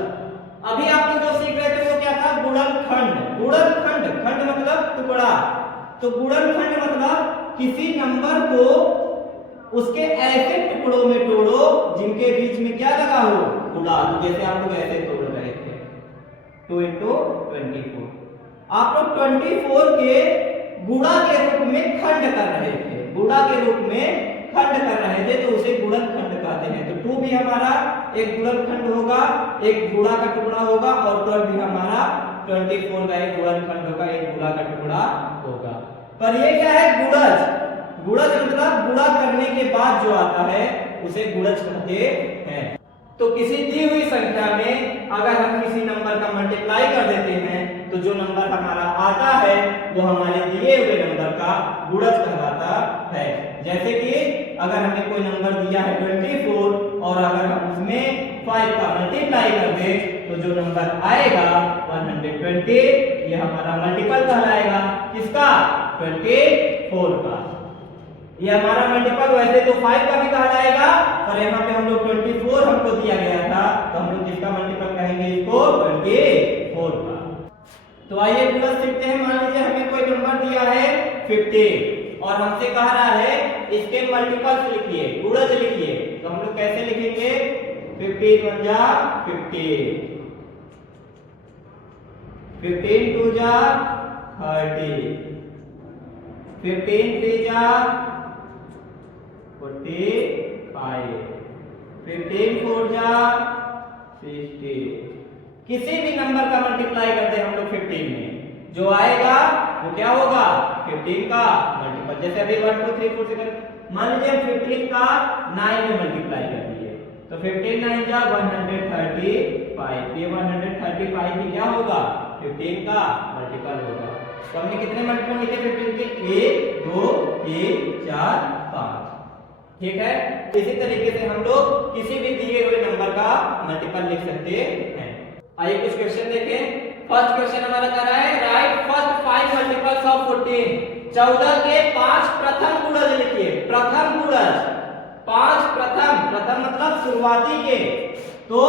अभी आप लोग जो सीख रहे थे वो क्या था? गुणनखंड। गुणनखंड, खंड मतलब टुकड़ा। तो गुणनखंड मतलब किसी नंबर को उसके ऐसे टुकड़ों में तोड़ो जिनके बीच में क्या लगा हो? गुणा। तो जैसे आप लोग ऐसे तोड़ रहे थे 2 into 24। आप लोग 24 के गुणा के रूप में खंड कर रहे थे, गुणा के रूप में खंड कर रहे थे, तो उसे गुणनखंड कहते हैं। तो 2 भी हमारा एक गुणनखंड होगा, एक गुणा का टुकड़ा होगा, और 12 भी हमारा 24 का एक गुणनखंड होगा, एक गुणा का टुकड़ा होगा। पर ये क्या है? गुणज। गुणज मतलब गुणा करने के बाद जो आता है उसे गुणज कहते हैं। तो किसी दी हुई संख्या में अगर हम किसी नंबर का मल्टीप्लाई कर देते हैं तो जो नंबर हमारा आता है वो हमारे दिए हुए नंबर का गुणज कहलाता है। जैसे कि अगर हमें कोई नंबर दिया है 24 और अगर हम उसमें 5 का मल्टीप्लाई कर दें तो जो नंबर आएगा 120, ये हमारा मल्टीपल कहलाएगा। किसका? 24 का। ये हमारा मल्टीपल वैसे तो 5 का भी कहलाएगा, पर यहाँ पे हम लोग 24 हमको दिया गया था, तो हम लोग किसका मल्टीपल कहेंगे? इसको 24 का। तो आइए प्लस सीखते हैं। मान लीजिए हमें कोई नंबर दिया है 15 और हमसे कह रहा है इसके मल्टीपल्स लिखिए, गुणज लिखिए। तो हम लोग कैसे लिखेंगे? 15 1 जा 15, 15 2 जा 30, 15 3 जा 45, 15 4 जा 60। किसी भी नंबर का मल्टीप्लाई करते हैं हम लोग 15 में, जो आएगा वो क्या होगा? 15 का मल्टीपल। जैसे अभी 1 2 3 4 से मान लीजिए हम 15 का 9 में मल्टीप्लाई कर दिए, तो 15 9 जा 135, ये 135 भी क्या होगा 15 का मल्टीपल होगा। तो हमने कितने मल्टीपल लिखे 15 के 1 2 3 4 5, ठीक है। इसी तरीके से हम लोग किसी भी दिए हुए नंबर का मल्टीपल लिख सकते हैं। आइए कुछ क्वेश्चन देखें। फर्स्ट क्वेश्चन हमारा कह रहा है राइट फर्स्ट 5 मल्टीपल्स ऑफ 14, 14 के 5 प्रथम गुणज लिखिए। प्रथम गुणज 5 प्रथम मतलब शुरुआती के, तो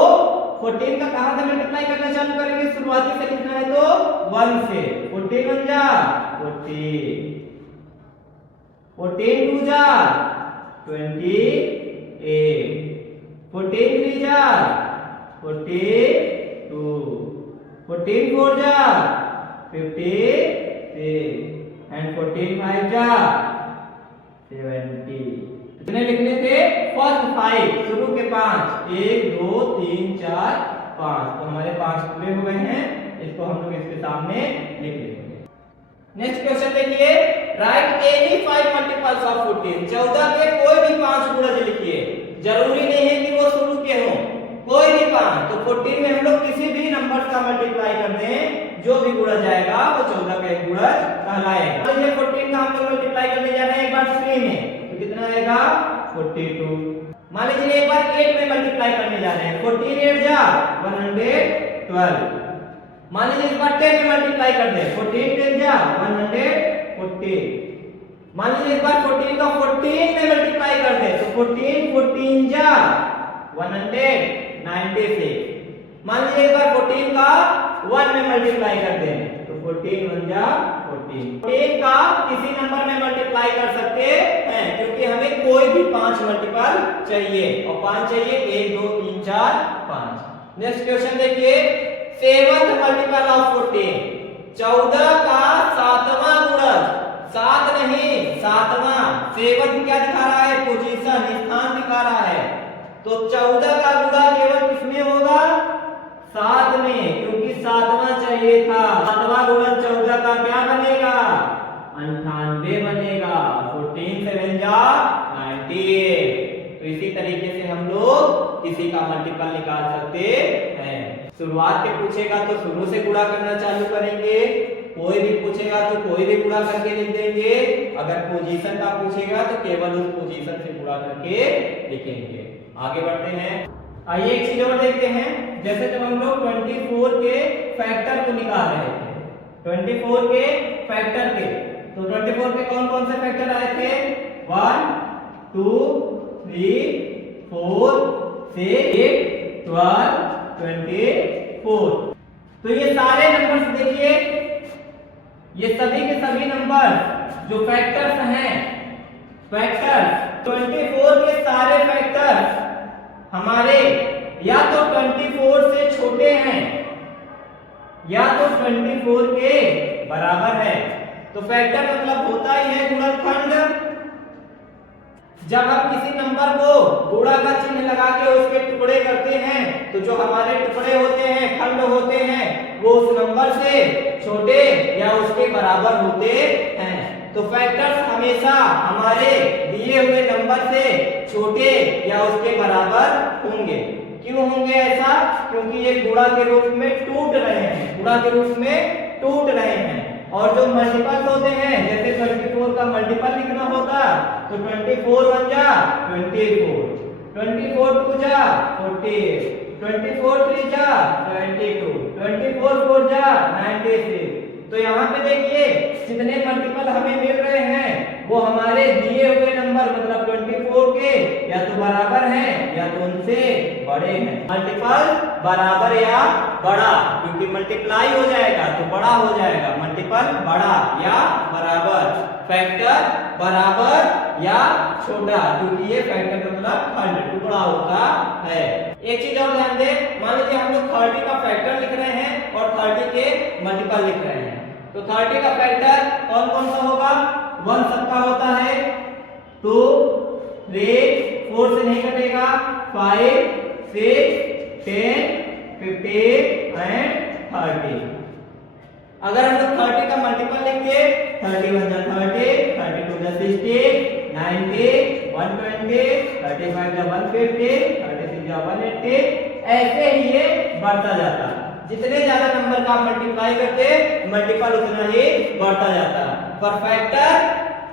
14 का कहां से मल्टीप्लाई करना चालू करेंगे, शुरुआती से लिखना है तो 1 से। 14 1 जा 14, 14 2 जा 28, 14 3 जा 42, 14 4 जा 56 एंड 14 5 जा 70। कितने लिखने थे फर्स्ट 5 शुरू के 5, 1 2 3 4 5, तो हमारे 5 पूरे हो गए हैं। इसको हम लोग इसके सामने लिख लेंगे। नेक्स्ट क्वेश्चन देखिए राइट एनी 5 मल्टीपल्स ऑफ 14, 14 के कोई भी 5 गुणज लिखिए। जरूरी नहीं है कि वो शुरू के हों, कोई भी 5। तो 14 में हम लोग किसी भी नंबर का मल्टीप्लाई कर दें, जो भी गुणज आएगा वो 14 का एक गुणज कहलाएगा। मान लीजिए 14 का हम लोग मल्टीप्लाई करने जा रहे हैं एक बार 3 में, तो कितना आएगा 42। मान लीजिए एक बार 8 में मल्टीप्लाई करने जा रहे हैं, 14 8 जा 112। मान लीजिए इस बार 10 में मल्टीप्लाई कर दें, 14 10 जा 140। मान लीजिए इस बार 14 का 14 में मल्टीप्लाई कर दें, तो 14 14 जा 196। मान लीजिए इस बार 14 का 1 में मल्टीप्लाई कर दें, तो 14 1 जा 14। 14 का किसी नंबर में मल्टीप्लाई कर सकते हैं, क्योंकि हमें कोई भी 5 मल्टीपल चाहिए, और 5 चाहिए 1 2 3 4 5। नेक्स्ट क्वेश्चन देखिए 7th मल्टीपल ऑफ 14, 14 का 7वां गुणज, 7 नहीं 7वां, 7 क्या दिखा रहा है पोजीशन स्थान दिखा रहा है, तो 14 का गुणा केवल किसमें होगा 7 में, क्योंकि 7वां चाहिए था। 7वां गुणज 14 का क्या बनेगा 98 बनेगा। 14 7 जा 98। तो इसी तरीके से हम लोग किसी का मल्टीपल निकाल सकते हैं। शुरुआत के पूछेगा तो शुरू से गुणा करना चालू करेंगे, कोई भी पूछेगा तो कोई भी गुणा करके लिख देंगे, अगर पोजीशन का पूछेगा तो केवल उस पोजीशन से गुणा करके लिखेंगे। आगे बढ़ते हैं। आइए एक चीज और देखते हैं, जैसे जब हम लोग 24 के फैक्टर को निकाल रहे थे, 24 के फैक्टर के, तो 24 के कौन कौन से फैक्टर आए थे 1 2 3 4 6 8 12 24। तो ये सारे नंबर्स देखिए, ये सभी के सभी नंबर जो फैक्टर्स हैं, फैक्टर्स 24 के सारे फैक्टर्स हमारे या तो 24 से छोटे हैं या तो 24 के बराबर है। तो फैक्टर मतलब होता ही है गुणनखंड। जब हम किसी नंबर को गुणा का चिन्ह लगा के उसके टुकड़े करते हैं, तो जो हमारे टुकड़े होते हैं, खंड होते हैं, वो उस नंबर से छोटे या उसके बराबर होते हैं। तो फैक्टर्स हमेशा हमारे दिए हुए नंबर से छोटे या उसके बराबर होंगे। क्यों होंगे ऐसा? क्योंकि ये गुणा के रूप में टूट रहे हैं, गुणा के रूप में टूट रहे हैं। और जो मल्टीपल्स होते हैं, जैसे 24 का मल्टीपल लिखना होता तो 24 1 जा 24, 24 2 जा 48, 24 3 जा 22, 24 4 जा 96। तो यहाँ पे देखिए जितने मल्टीपल हमें मिल रहे हैं वो हमारे दिए हुए नंबर मतलब 24 के या तो बराबर हैं या तो उनसे बड़े हैं। मल्टीपल बराबर या बड़ा, क्योंकि मल्टीप्लाई हो जाएगा तो बड़ा हो जाएगा, मल्टीपल बड़ा या बराबर, फैक्टर बराबर या छोटा, क्योंकि ये फैक्टर मतलब खंड टुकड़ा होता है। एक चीज और ध्यान दें, मान लीजिए हम लोग 30 का फैक्टर लिख रहे हैं और 30 के मल्टीपल लिख रहे हैं, तो 30 का फैक्टर कौन कौन सा होगा 1 सबका होता है, 2 3 4 से नहीं कटेगा, 5 6 10 15 एंड 30। अगर हम लोग 30 का मल्टीपल लिखेंगे 31 जा 30, 32 जा 60, 90, 120, 35 या 150, 36 या 180, ऐसे ही ये बढ़ता जाता। जितने ज्यादा नंबर का आप मल्टीप्लाई करते मल्टीपल उतना ही बढ़ता जाता। पर फैक्टर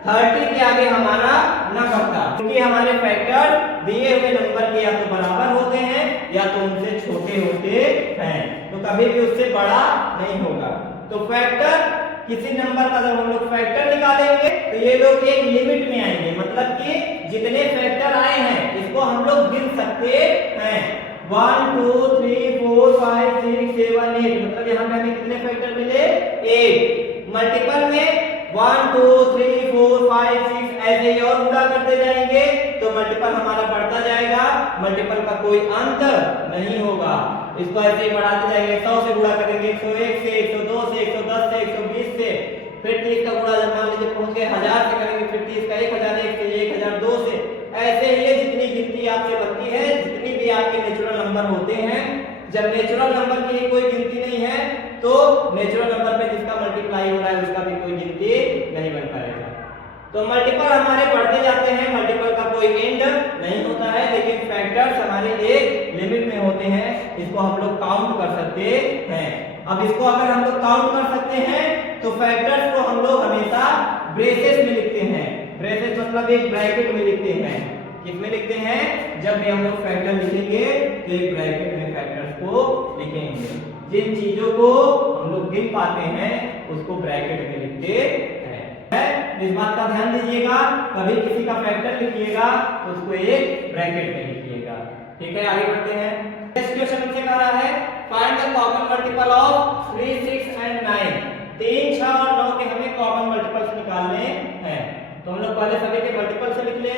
30 के आगे हमारा न बढ़ता, क्योंकि हमारे फैक्टर दिए हुए नंबर के या तो बराबर होते हैं या तो उनसे छोटे होते हैं, तो कभी भी उससे बड़ा नहीं होगा। तो फैक्टर किसी नंबर का जब हम लोग फैक्टर निकालेंगे तो ये लोग एक लिमिट में आएंगे, मतलब कि जितने फैक्टर आए हैं इसको हम लोग गिन सकते हैं। 1 2 3 4 5 6 7 8, मतलब यहाँ पे हमें कितने फैक्टर मिले? 8। मल्टीपल में 1 2 3 4 5 6 ऐसे ही और गुणा करते जाएंगे तो मल्टीपल हमारा बढ़ता जाएगा, मल्टीपल का कोई अंत नहीं होगा। इसको ऐसे ही बढ़ाते जाएंगे, 100 से गुणा करेंगे, 101 से, 102 से, 110 से, 120 से, फिर 30 का गुणा जब मान लीजिए पहुंच गए 1000 से करेंगे, फिर 30 का 1001 से, 1002 से, ऐसे ही जितनी गिनती आपसे बनती है, जितनी भी आपके नेचुरल नंबर होते हैं, जब नेचुरल नंबर की कोई गिनती नहीं है तो नेचुरल नंबर पे जिसका मल्टीप्लाई हो रहा है उसका भी कोई गिनती नहीं बन पाएगा। तो मल्टीपल हमारे बढ़ते जाते हैं, मल्टीपल का कोई एंड नहीं होता है, लेकिन फैक्टर्स हमारे एक लिमिट में होते हैं, इसको हम लोग काउंट कर सकते हैं। अब इसको अगर हम लोग काउंट कर सकते हैं तो फैक्टर्स को हम लोग हमेशा ब्रेसेस में लिखते हैं। ब्रेसेस मतलब एक ब्रैकेट में लिखते हैं। किसमें लिखते हैं? जब भी हम लोग फैक्टर लिखेंगे तो एक ब्रैकेट में फैक्टर्स को लिखेंगे। जिन चीजों को हम लोग गिन पाते हैं उसको ब्रैकेट में लिखते हैं। इस बात का ध्यान दीजिएगा, कभी किसी का फैक्टर लिखिएगा तो उसको एक ब्रैकेट में लिखिएगा। ठीक है, आगे बढ़ते हैं। नेक्स्ट क्वेश्चन हमसे कह रहा है find the common multiple of 3 6 and 9। 3 6 और 9 के हमें कॉमन मल्टीपल्स निकालने हैं। तो हम लोग पहले सभी के मल्टीपल से लिख लें।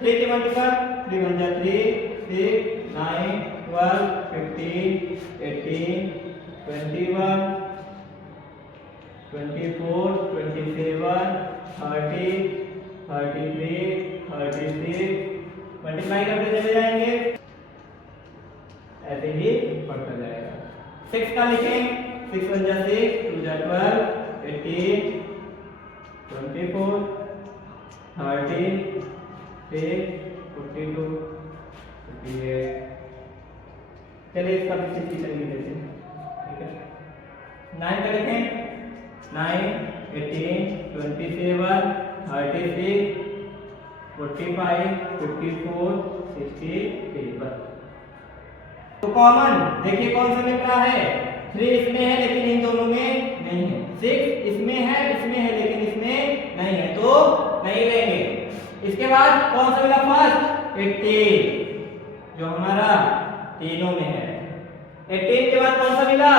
3 के मल्टीपल 3 1 जा 3 6 9 12 15 18 21 24 27 30 33 36 मल्टीप्लाई करते चले जाएंगे, ऐसे ही बढ़ता जाएगा। 6 का लिखें, 6 1 जा 6 2 जा 12 18 24 30 42 58। चलिए इसका भी 60 लिख देते हैं। ठीक है, 9 का लिखें, 9 18 27 36 45 54 63। तो कॉमन देखिए कौन सा मिल रहा है? 3 इसमें है लेकिन इन दोनों में नहीं है। 6 इसमें है लेकिन इसमें नहीं है, तो नहीं लेंगे। इसके बाद कौन सा मिला? फर्स्ट 18 जो हमारा तीनों में है। 18 के बाद कौन सा मिला?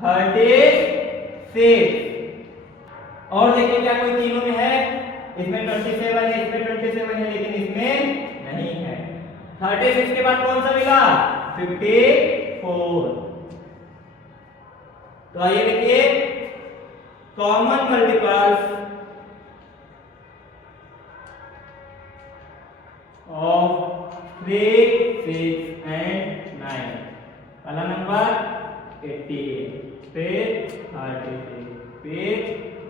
36। और देखिए क्या कोई तीनों में है? इसमें 27 है, इसमें 27 है लेकिन इसमें नहीं है। 36 के बाद कौन सा मिला? 54। तो आइए देखिए कॉमन मल्टीपल्स ऑफ 3 6 एंड 9। पहला नंबर 88, फिर 36, फिर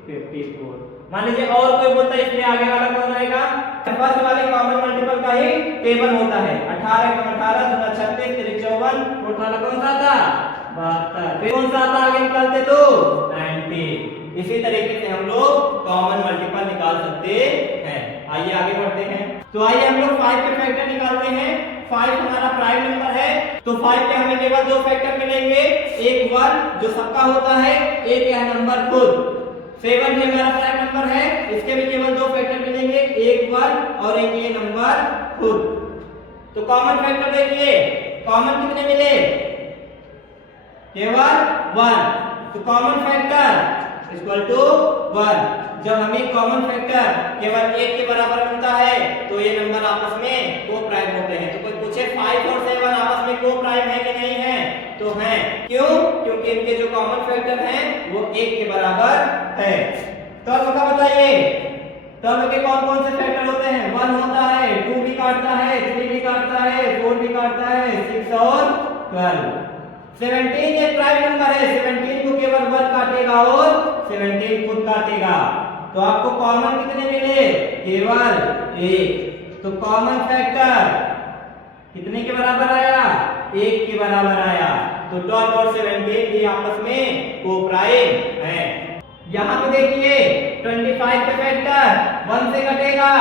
54। मान लीजिए और कोई बोलता है इसमें आगे वाला कौन आएगा? फर्स्ट वाले कॉमन मल्टीपल का ही टेबल होता है। 18 का 18 दूना 36 3 54, फोर्थ वाला कौन सा था? 72। फिर कौन सा आता आगे निकालते तो 90। इसी तरीके से हम लोग कॉमन मल्टीपल निकाल सकते हैं। आइए आगे बढ़ते हैं। तो आइए हम लोग 5 के फैक्टर निकालते हैं। 5 हमारा प्राइम नंबर है, तो 5 के हमें केवल दो फैक्टर मिलेंगे, एक 1 जो सबका होता है, एक यह नंबर खुद। 7 भी हमारा प्राइम नंबर है, इसके भी केवल दो फैक्टर मिलेंगे, एक 1 और एक ये नंबर खुद। तो कॉमन फैक्टर देखिए, कॉमन कितने मिले? केवल 1। तो कॉमन फैक्टर इक्वल टू 1। जब हमें कॉमन फैक्टर केवल 1 के बराबर मिलता है तो ये नंबर आपस में को प्राइम होते हैं। तो कोई पूछे 5 और 7 आपस में को प्राइम है कि नहीं है? तो हैं। क्यों? क्योंकि इनके जो कॉमन फैक्टर हैं वो 1 के बराबर है। तो अब का बताइए, तब के कौन कौन से फैक्टर होते हैं? 1 होता है, 2 भी काटता है, 3 भी काटता है, 4 भी काटता है, 6 और 12। 17 एक प्राइम नंबर है, 17 को केवल 1 काटेगा और 17 खुद काटेगा। तो आपको कॉमन कितने मिले? केवल एक। तो कॉमन फैक्टर कितने के बराबर आया? 1 के बराबर आया। तो 12 और 17 भी आपस में कोप्राइम है। यहाँ पे देखिए 25 का फैक्टर 1 से कटेगा,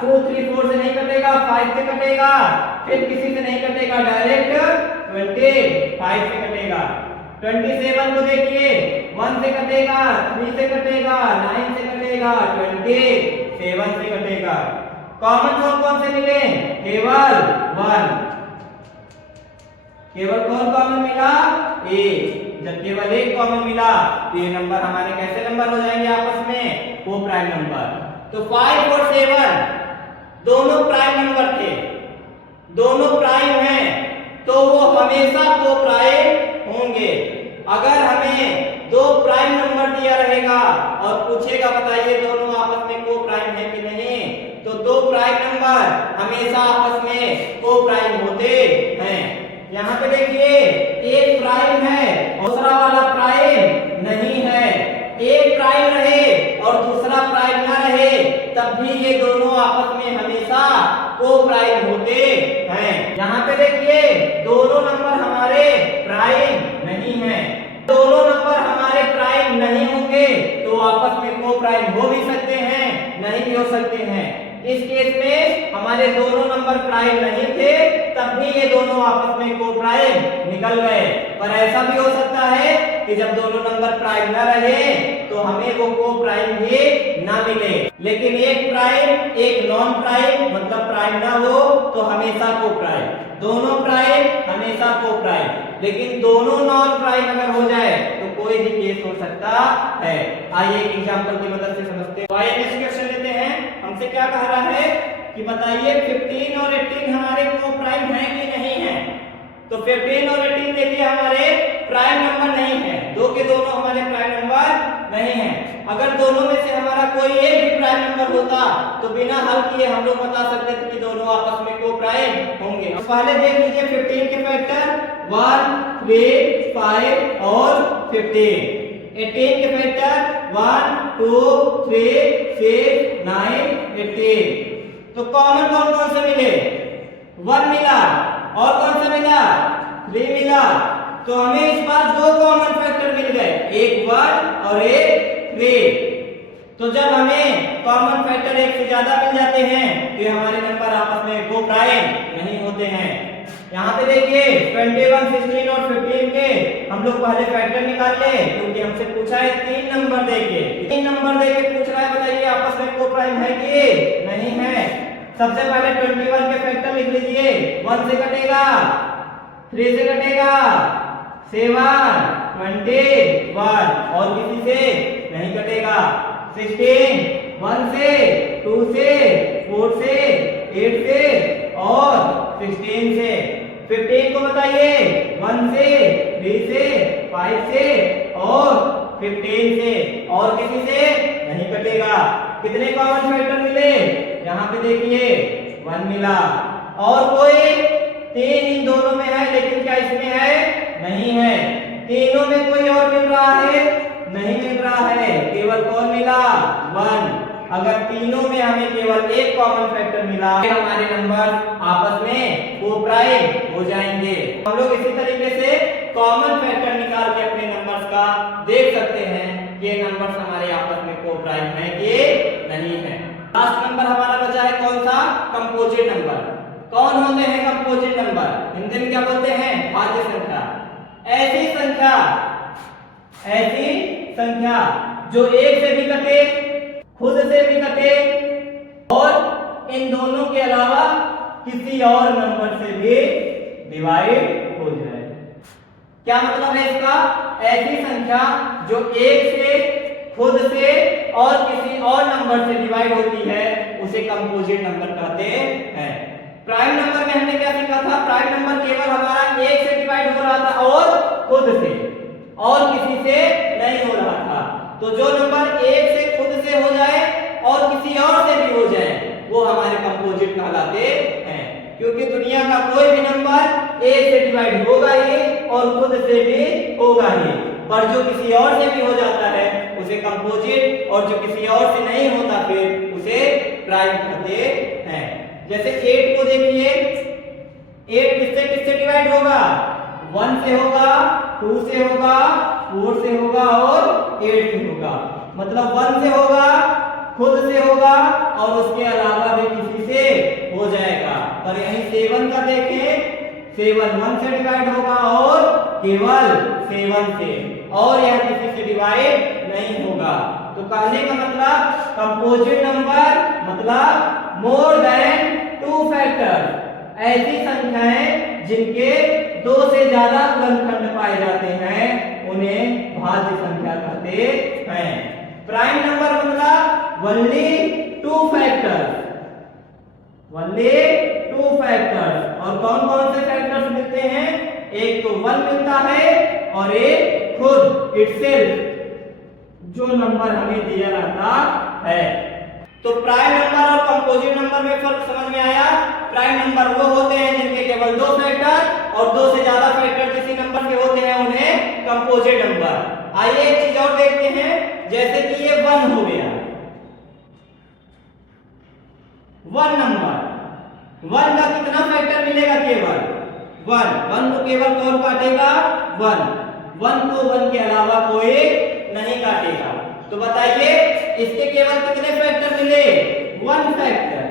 2 3 4 से नहीं कटेगा, 5 से कटेगा, फिर किसी से नहीं कटेगा, डायरेक्ट 25 से कटेगा। 27 को देखिए 1 से कटेगा, 3 से कटेगा, 9 से कटेगा, 27 से कटेगा। कॉमन कौन से मिले? केवल 1। केवल कौन कॉमन मिला? एक। जब केवल एक कॉमन मिला तो ये नंबर हमारे कैसे नंबर हो जाएंगे आपस में? Coprime number. तो 5 और 7 दोनों प्राइम नंबर थे, दोनों प्राइम हैं, तो वो हमेशा कोप्राइम होंगे। अगर हमें दो प्राइम नंबर दिया रहेगा और पूछेगा बताइए दोनों आपस में कोप्राइम है कि नहीं, तो दो प्राइम नंबर हमेशा आपस में कोप्राइम होते हैं। यहाँ पे देखिए एक प्राइम है, दूसरा वाला प्राइम नहीं है। एक प्राइम रहे और दूसरा प्राइम ना रहे तब भी ये दोनों आपस में हमेशा कोप्राइम होते हैं। यहाँ पे देखिए दोनों नंबर हमारे प्राइम नहीं है। दोनों नंबर हमारे प्राइम नहीं होंगे तो आपस में कोप्राइम हो भी सकते हैं, नहीं भी हो सकते हैं। इस केस में हमारे दोनों नंबर प्राइम नहीं थे तब भी ये दोनों आपस में कोप्राइम निकल गए। पर ऐसा भी हो सकता है कि जब दोनों नंबर प्राइम न रहे तो हमें वो कोप्राइम भी ना मिले। लेकिन एक प्राइम एक नॉन प्राइम मतलब प्राइम ना हो तो हमेशा कोप्राइम, दोनों प्राइम हमेशा कोप्राइम। लेकिन दोनों नॉन प्राइम अगर हो जाए तो कोई भी केस हो सकता है। आइए एक एग्जांपल की मदद से समझते हैं। आइए नेक्स्ट क्वेश्चन लेते हैं। हमसे क्या कह रहा है कि बताइए 15 और 18 हमारे कोप्राइम है कि नहीं है। तो 15 और 18 देखिए हमारे प्राइम नंबर नहीं है, दो के दोनों हमारे प्राइम नंबर नहीं है। अगर दोनों में से हमारा कोई एक भी प्राइम नंबर होता तो बिना हल किए हम लोग बता सकते थे कि दोनों आपस में कोप्राइम होंगे। तो पहले देख लीजिए 15 के फैक्टर 1 3 5 और 15। 18 के फैक्टर 1 2 3 6 9 18। तो कॉमन कौन कौन से मिले? 1 मिला और कौन सा मिला? 3 मिला। तो हमें इस बार दो कॉमन फैक्टर मिल गए, एक 1 और एक 3। तो जब हमें कॉमन फैक्टर एक से ज्यादा मिल जाते हैं तो हमारे नंबर आपस में कोप्राइम नहीं होते हैं। यहाँ पे देखिए 21 16 और 15 के हम लोग पहले फैक्टर निकाल ले क्योंकि हमसे पूछा है 3 नंबर देके, 3 नंबर देके पूछ रहा है बताइए आपस में कोप्राइम है कि नहीं है। सबसे पहले 21 के फैक्टर लिख लीजिए। 1 से कटेगा, 3 से कटेगा, 7 21 और किसी से नहीं कटेगा। 16 1 से 2 से 4 से 8 से और 16 से। 15 को बताइए 1 से 3 से 5 से और 15 से और किसी से नहीं कटेगा। कितने कॉमन फैक्टर मिले? यहाँ पे देखिए 1 मिला और कोई 3 इन दोनों में है लेकिन क्या इसमें है? नहीं है। तीनों में कोई और मिल रहा है? नहीं मिल रहा है। केवल कौन मिला? 1। अगर तीनों में हमें केवल एक कॉमन फैक्टर मिला हमारे नंबर आपस में कोप्राइम हो जाएंगे। हम लोग इसी तरीके से कॉमन फैक्टर निकाल के अपने नंबर्स का देख सकते हैं कि ये नंबर्स हमारे आपस में कोप्राइम है कि नहीं है। लास्ट नंबर हमारा बचा है कौन सा? Composite number. कौन होते हैं कंपोजिट नंबर? हिंदी में क्या बोलते हैं? भाज्य संख्या। ऐसी संख्या जो एक से भी कटे, खुद से भी कटे और इन दोनों के अलावा किसी और नंबर से भी डिवाइड हो जाए। क्या मतलब है इसका? ऐसी संख्या जो एक से, खुद से और किसी और नंबर से डिवाइड होती है उसे कंपोजिट नंबर कहते हैं। प्राइम नंबर में हमने क्या सीखा था? प्राइम नंबर केवल हमारा एक से डिवाइड हो रहा था और खुद से और किसी से नहीं हो रहा था। तो जो नंबर एक से खुद से हो जाए और किसी और से भी हो जाए वो हमारे कंपोजिट कहलाते हैं। क्योंकि दुनिया का कोई भी नंबर एक से डिवाइड होगा ही और खुद से भी होगा ही, पर जो किसी और से भी हो जाता है उसे कंपोजिट, और जो किसी और से नहीं होता फिर उसे प्राइम कहते हैं। जैसे 8 को देखिए, 8 किससे किससे डिवाइड होगा? 1 से होगा, 2 से होगा, 4 से होगा और 8 से होगा। मतलब 1 से होगा, खुद से होगा और उसके अलावा भी किसी से हो जाएगा। और यहीं 7 का देखें, 7 1 से डिवाइड होगा और केवल 7 से, और यह किसी से डिवाइड नहीं होगा। तो कहने का मतलब कंपोजिट नंबर मतलब मोर देन 2 फैक्टर, ऐसी संख्याएं जिनके 2 से ज्यादा गुणनखंड पाए जाते हैं उन्हें भाज्य संख्या कहते हैं। प्राइम नंबर मतलब ओनली 2 फैक्टर्स, ओनली 2 फैक्टर्स। और कौन कौन से फैक्टर्स मिलते हैं? एक तो 1 मिलता है और एक खुद इटसेल्फ जो नंबर हमें दिया रहता है। तो प्राइम नंबर और कंपोजिट नंबर में फर्क समझ में आया? प्राइम नंबर वो होते हैं जिनके केवल 2 फैक्टर और 2 से ज्यादा फैक्टर किसी नंबर के होते हैं उन्हें कंपोजिट नंबर। आइए एक चीज और देखते हैं, जैसे कि ये 1 हो गया, 1 नंबर, 1 का कितना फैक्टर मिलेगा? केवल 1, 1 को केवल कौन काटेगा? 1, 1 को 1 के अलावा कोई नहीं काटेगा। तो बताइए इसके केवल कितने फैक्टर मिले? 1 फैक्टर।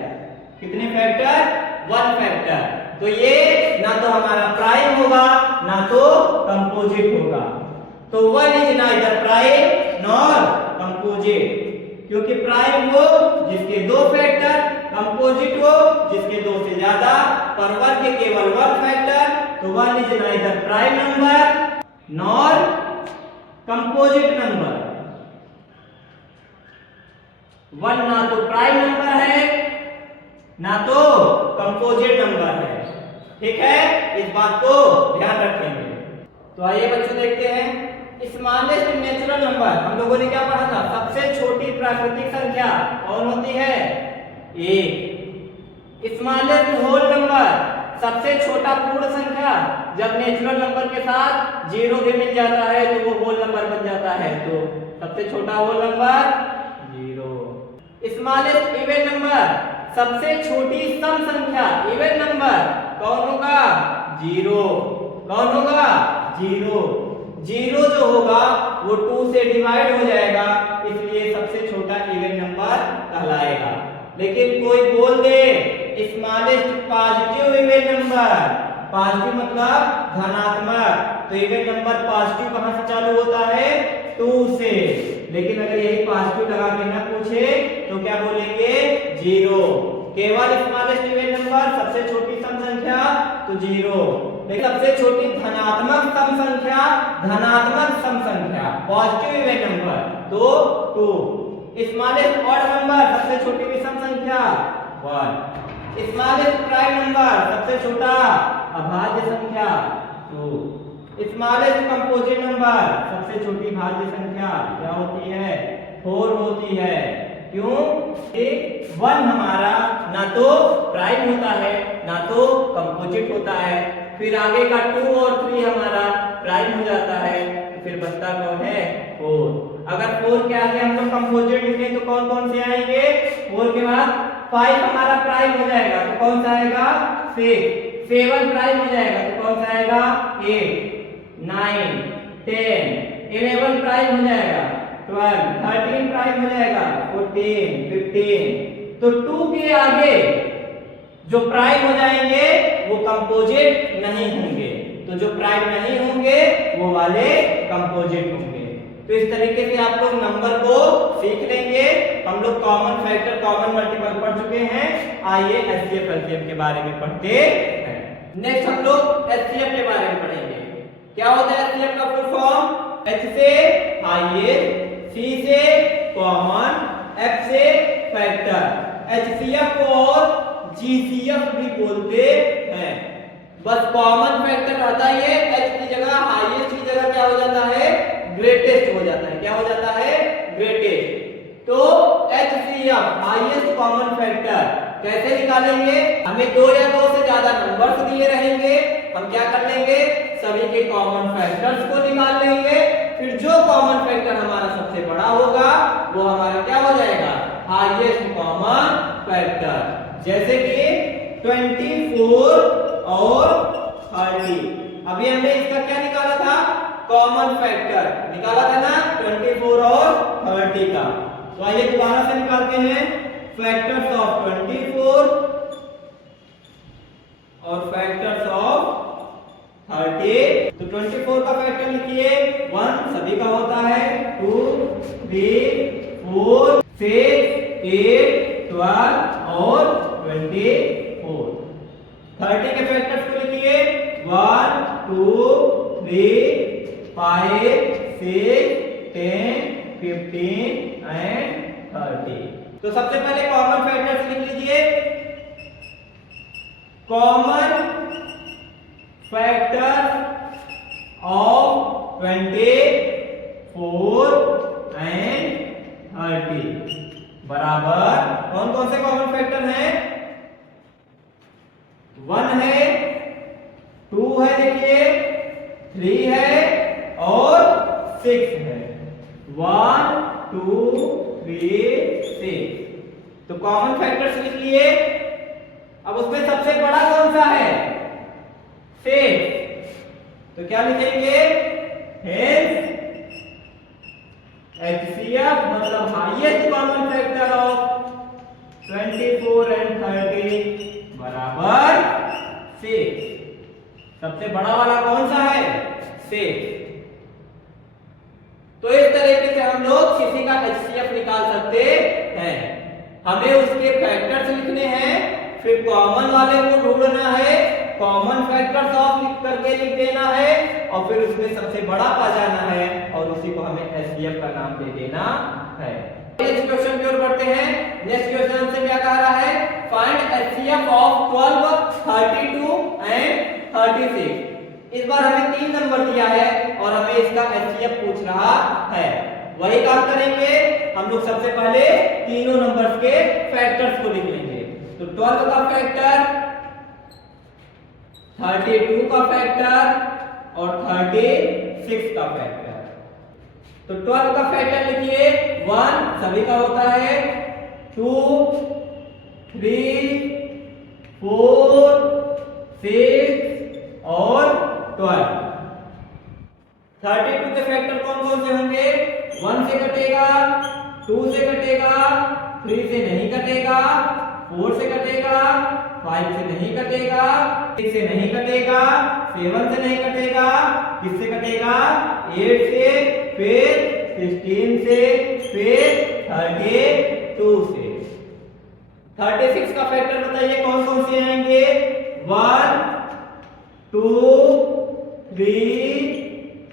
कितने फैक्टर? 1 फैक्टर। तो ये ना तो हमारा प्राइम होगा ना तो कंपोजिट होगा। तो 1 is neither prime nor composite, क्योंकि प्राइम वो जिसके 2 फैक्टर, कंपोजिट वो जिसके 2 से ज्यादा, पर 1 के केवल 1 फैक्टर। तो 1 is neither prime number nor composite number. 1 ना तो प्राइम नंबर है ना तो कंपोजिट नंबर है। ठीक है, इस बात को ध्यान रखेंगे। तो आइए बच्चों देखते हैं स्मॉलेस्ट नेचुरल नंबर। हम लोगों ने क्या पढ़ा था? सबसे छोटी प्राकृतिक संख्या कौन होती है? 1। स्मॉलेस्ट होल नंबर, सबसे छोटा पूर्ण संख्या, जब नेचुरल नंबर के साथ 0 भी मिल जाता है तो वो होल नंबर बन जाता है। तो सबसे छोटा whole number 0। Smallest even number, सबसे छोटी सम संख्या, इवन नंबर कौन होगा? 0। कौन होगा? 0। 0 जो होगा वो 2 से डिवाइड हो जाएगा, इसलिए सबसे छोटा इवन नंबर कहलाएगा। लेकिन कोई बोल दे smallest positive even number, positive मतलब धनात्मक, तो इवन नंबर पॉजिटिव कहां से चालू होता है? 2 से। लेकिन अगर यही पॉजिटिव लगा के ना पूछे तो क्या बोलेंगे? 0। केवल स्मॉलेस्ट इवन नंबर, सबसे छोटी सम संख्या तो 0। लेकिन सबसे छोटी धनात्मक सम संख्या, धनात्मक सम संख्या, पॉजिटिव इवन नंबर तो 2। स्मॉलेस्ट ऑड नंबर, सबसे छोटी विषम संख्या 1। स्मॉलेस्ट प्राइम नंबर, सबसे छोटा अभाज्य संख्या 2। स्मॉलेस्ट कंपोजिट नंबर, सबसे छोटी भाज्य संख्या क्या होती है? 4 होती है। क्यों? 1 हमारा ना तो प्राइम होता है ना तो कंपोजिट होता है। फिर आगे का 2 और 3 हमारा प्राइम हो जाता है, फिर बचता कौन है? 4। अगर 4 के आगे हम लोग कंपोजिट लिखें तो कौन कौन से आएंगे? 4 के बाद 5 हमारा प्राइम हो जाएगा तो कौन सा आएगा? 6। 7 प्राइम हो जाएगा तो कौन सा आएगा? 8। 9 10 11 प्राइम हो जाएगा, 12 13 प्राइम हो जाएगा, 14 15। तो 2 के आगे जो प्राइम हो जाएंगे वो कंपोजिट नहीं होंगे, तो जो प्राइम नहीं होंगे वो वाले कंपोजिट होंगे। तो इस तरीके से आप लोग नंबर को सीख लेंगे। हम लोग कॉमन फैक्टर, कॉमन मल्टीपल पढ़ चुके हैं। आइए एचसीएफ एलसीएम के बारे में पढ़ते हैं। नेक्स्ट हम लोग एचसीएफ के बारे में पढ़ेंगे। क्या होता है एचसीएफ का फुल फॉर्म? एच से हाईएस्ट, सी से कॉमन, एफ से फैक्टर। एचसीएफ को और जीसीएफ भी बोलते हैं। बस कॉमन फैक्टर रहता है, एच की जगह हाईएस्ट की जगह क्या हो जाता है? ग्रेटेस्ट हो जाता है। क्या हो जाता है? ग्रेटेस्ट। तो एचसीएफ हाईएस्ट कॉमन फैक्टर कैसे निकालेंगे? हमें 2 या 2 से ज्यादा नंबर्स दिए रहेंगे, हम क्या कर लेंगे? सभी के कॉमन फैक्टर्स को निकाल लेंगे, फिर जो कॉमन फैक्टर हमारा सबसे बड़ा होगा वो हमारा क्या हो जाएगा, हाईएस्ट कॉमन फैक्टर। जैसे कि 24 और 30, अभी हमने इसका क्या निकाला था, कॉमन फैक्टर निकाला था ना 24 और 30 का। तो आइए दोबारा से निकालते हैं फैक्टर्स ऑफ 24 और फैक्टर्स ऑफ 30। तो 24 का फैक्टर लिखिए 1 सभी का होता है, 2 3 4 6 8 12 और 24। 30 के फैक्टर्स को लिखिए 1 2 3 5 6 10 15 एंड 30। तो सबसे पहले कॉमन फैक्टर्स लिख लीजिए। कॉमन फैक्टर ऑफ 24 एंड 30 बराबर कौन कौन से कॉमन फैक्टर हैं, 1 है, 2 है, देखिए 3 है और 6 है। 1 2 3 6। तो कॉमन फैक्टर्स लिख लिए। अब उसमें सबसे बड़ा कौन सा है, 6। तो क्या लिखेंगे, हेंस HCF मतलब highest common factor of 24 and 30 बराबर 6। सबसे बड़ा वाला कौन सा है, 6। तो इस तरीके से हम लोग किसी का HCF निकाल सकते हैं। हमें उसके फैक्टर्स लिखने हैं, फिर कॉमन वाले को ढूंढना है, कॉमन फैक्टर्स ऑफ लिख करके लिख देना है और फिर उसमें सबसे बड़ा पा जाना है और उसी को हमें HCF का नाम दे देना है। नेक्स्ट क्वेश्चन की ओर बढ़ते हैं। नेक्स्ट क्वेश्चन हमसे क्या कह रहा है, फाइंड HCF ऑफ 12 32 एंड 36। इस बार हमें 3 नंबर दिया है और हमें इसका HCF पूछ रहा है। वही काम करेंगे हम लोग, सबसे पहले तीनों नंबर्स के फैक्टर्स को लिख लेंगे। तो 12 का फैक्टर, 32 का फैक्टर और 36 का फैक्टर। तो 12 का फैक्टर लिखिए 1 सभी का होता है, 2 3 4 6 और 12। 32 के फैक्टर कौन कौन से होंगे, 1 से कटेगा, 2 से कटेगा, 3 से नहीं कटेगा, 4 से कटेगा, 5 से नहीं कटेगा, 6 से नहीं कटेगा, 7 से नहीं कटेगा, किससे कटेगा, 8 से, फिर 16 से, फिर 32 से। 36 का फैक्टर बताइए कौन कौन से आएंगे, 1 2 3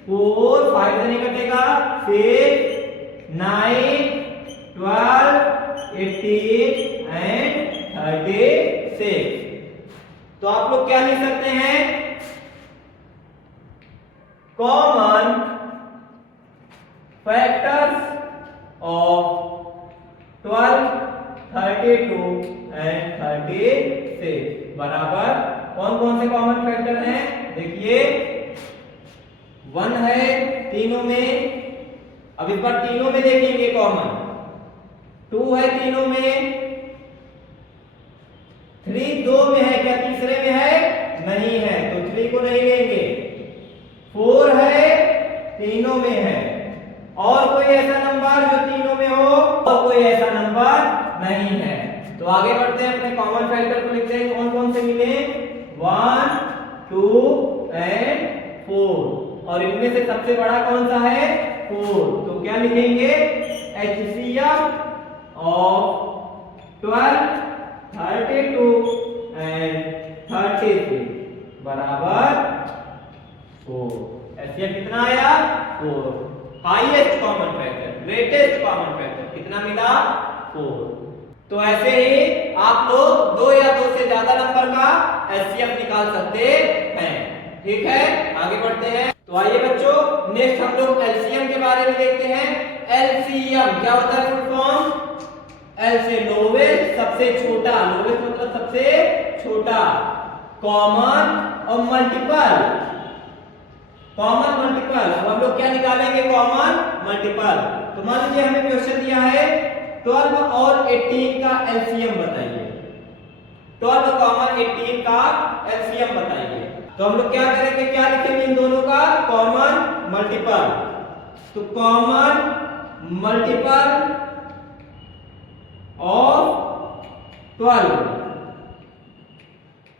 4 5 से नहीं कटेगा, 6 9 12 18 एंड 36। तो आप लोग क्या लिख सकते हैं, कॉमन फैक्टर्स ऑफ 12 32 एंड 36 बराबर कौन कौन से कॉमन फैक्टर हैं, देखिए 1 है तीनों में, अब इस बार तीनों में देखेंगे कॉमन, 2 है तीनों में, 3 2 में है, क्या तीसरे में है, नहीं है तो 3 को नहीं लेंगे, 4 है तीनों में है, और कोई ऐसा नंबर जो तीनों में हो, और कोई ऐसा नंबर नहीं है। तो आगे बढ़ते हैं, अपने कॉमन फैक्टर को लिखते हैं, कौन कौन से मिले, 1 2 एंड 4, और इनमें से सबसे बड़ा कौन सा है, 4। तो क्या लिखेंगे, HCF ऑफ 12 32 एंड 36 बराबर 4। HCF कितना आया, 4। Highest common factor, greatest common factor कितना मिला, 4। तो ऐसे ही आप लोग 2 या 2 से ज्यादा नंबर का HCF निकाल सकते हैं। ठीक है, आगे बढ़ते हैं। तो आइए बच्चों, नेक्स्ट हम लोग LCM के बारे में देखते हैं। LCM क्या होता है, फुल फॉर्म, L से लोवेस्ट सबसे छोटा, लोवेस्ट मतलब सबसे छोटा, कॉमन और मल्टीपल, कॉमन मल्टीपल। अब हम लोग क्या निकालेंगे? Common multiple. तो मान लीजिए हमें क्वेश्चन दिया है 12 और 18 का एलसीएम बताइए। 12 कॉमन 18 का एलसीएम बताइए। तो हम लोग क्या करेंगे? क्या लिखेंगे इन दोनों का? Common multiple. तो common multiple of 12,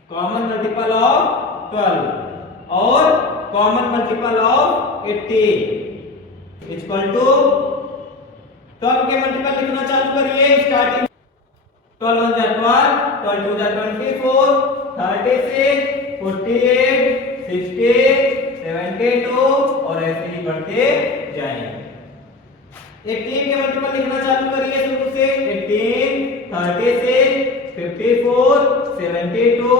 common multiple of 12 और common multiple of 18 equal to 12 के मल्टीपल लिखना चालू करिए। स्टार्टिंग 12 1 जा 12, 12 2 जा 24, 36, 48, 60, 72 और ऐसे ही बढ़ते जाएंगे। 18 के मल्टीपल लिखना चालू करिए शुरू से। 18, 36, 54, 72,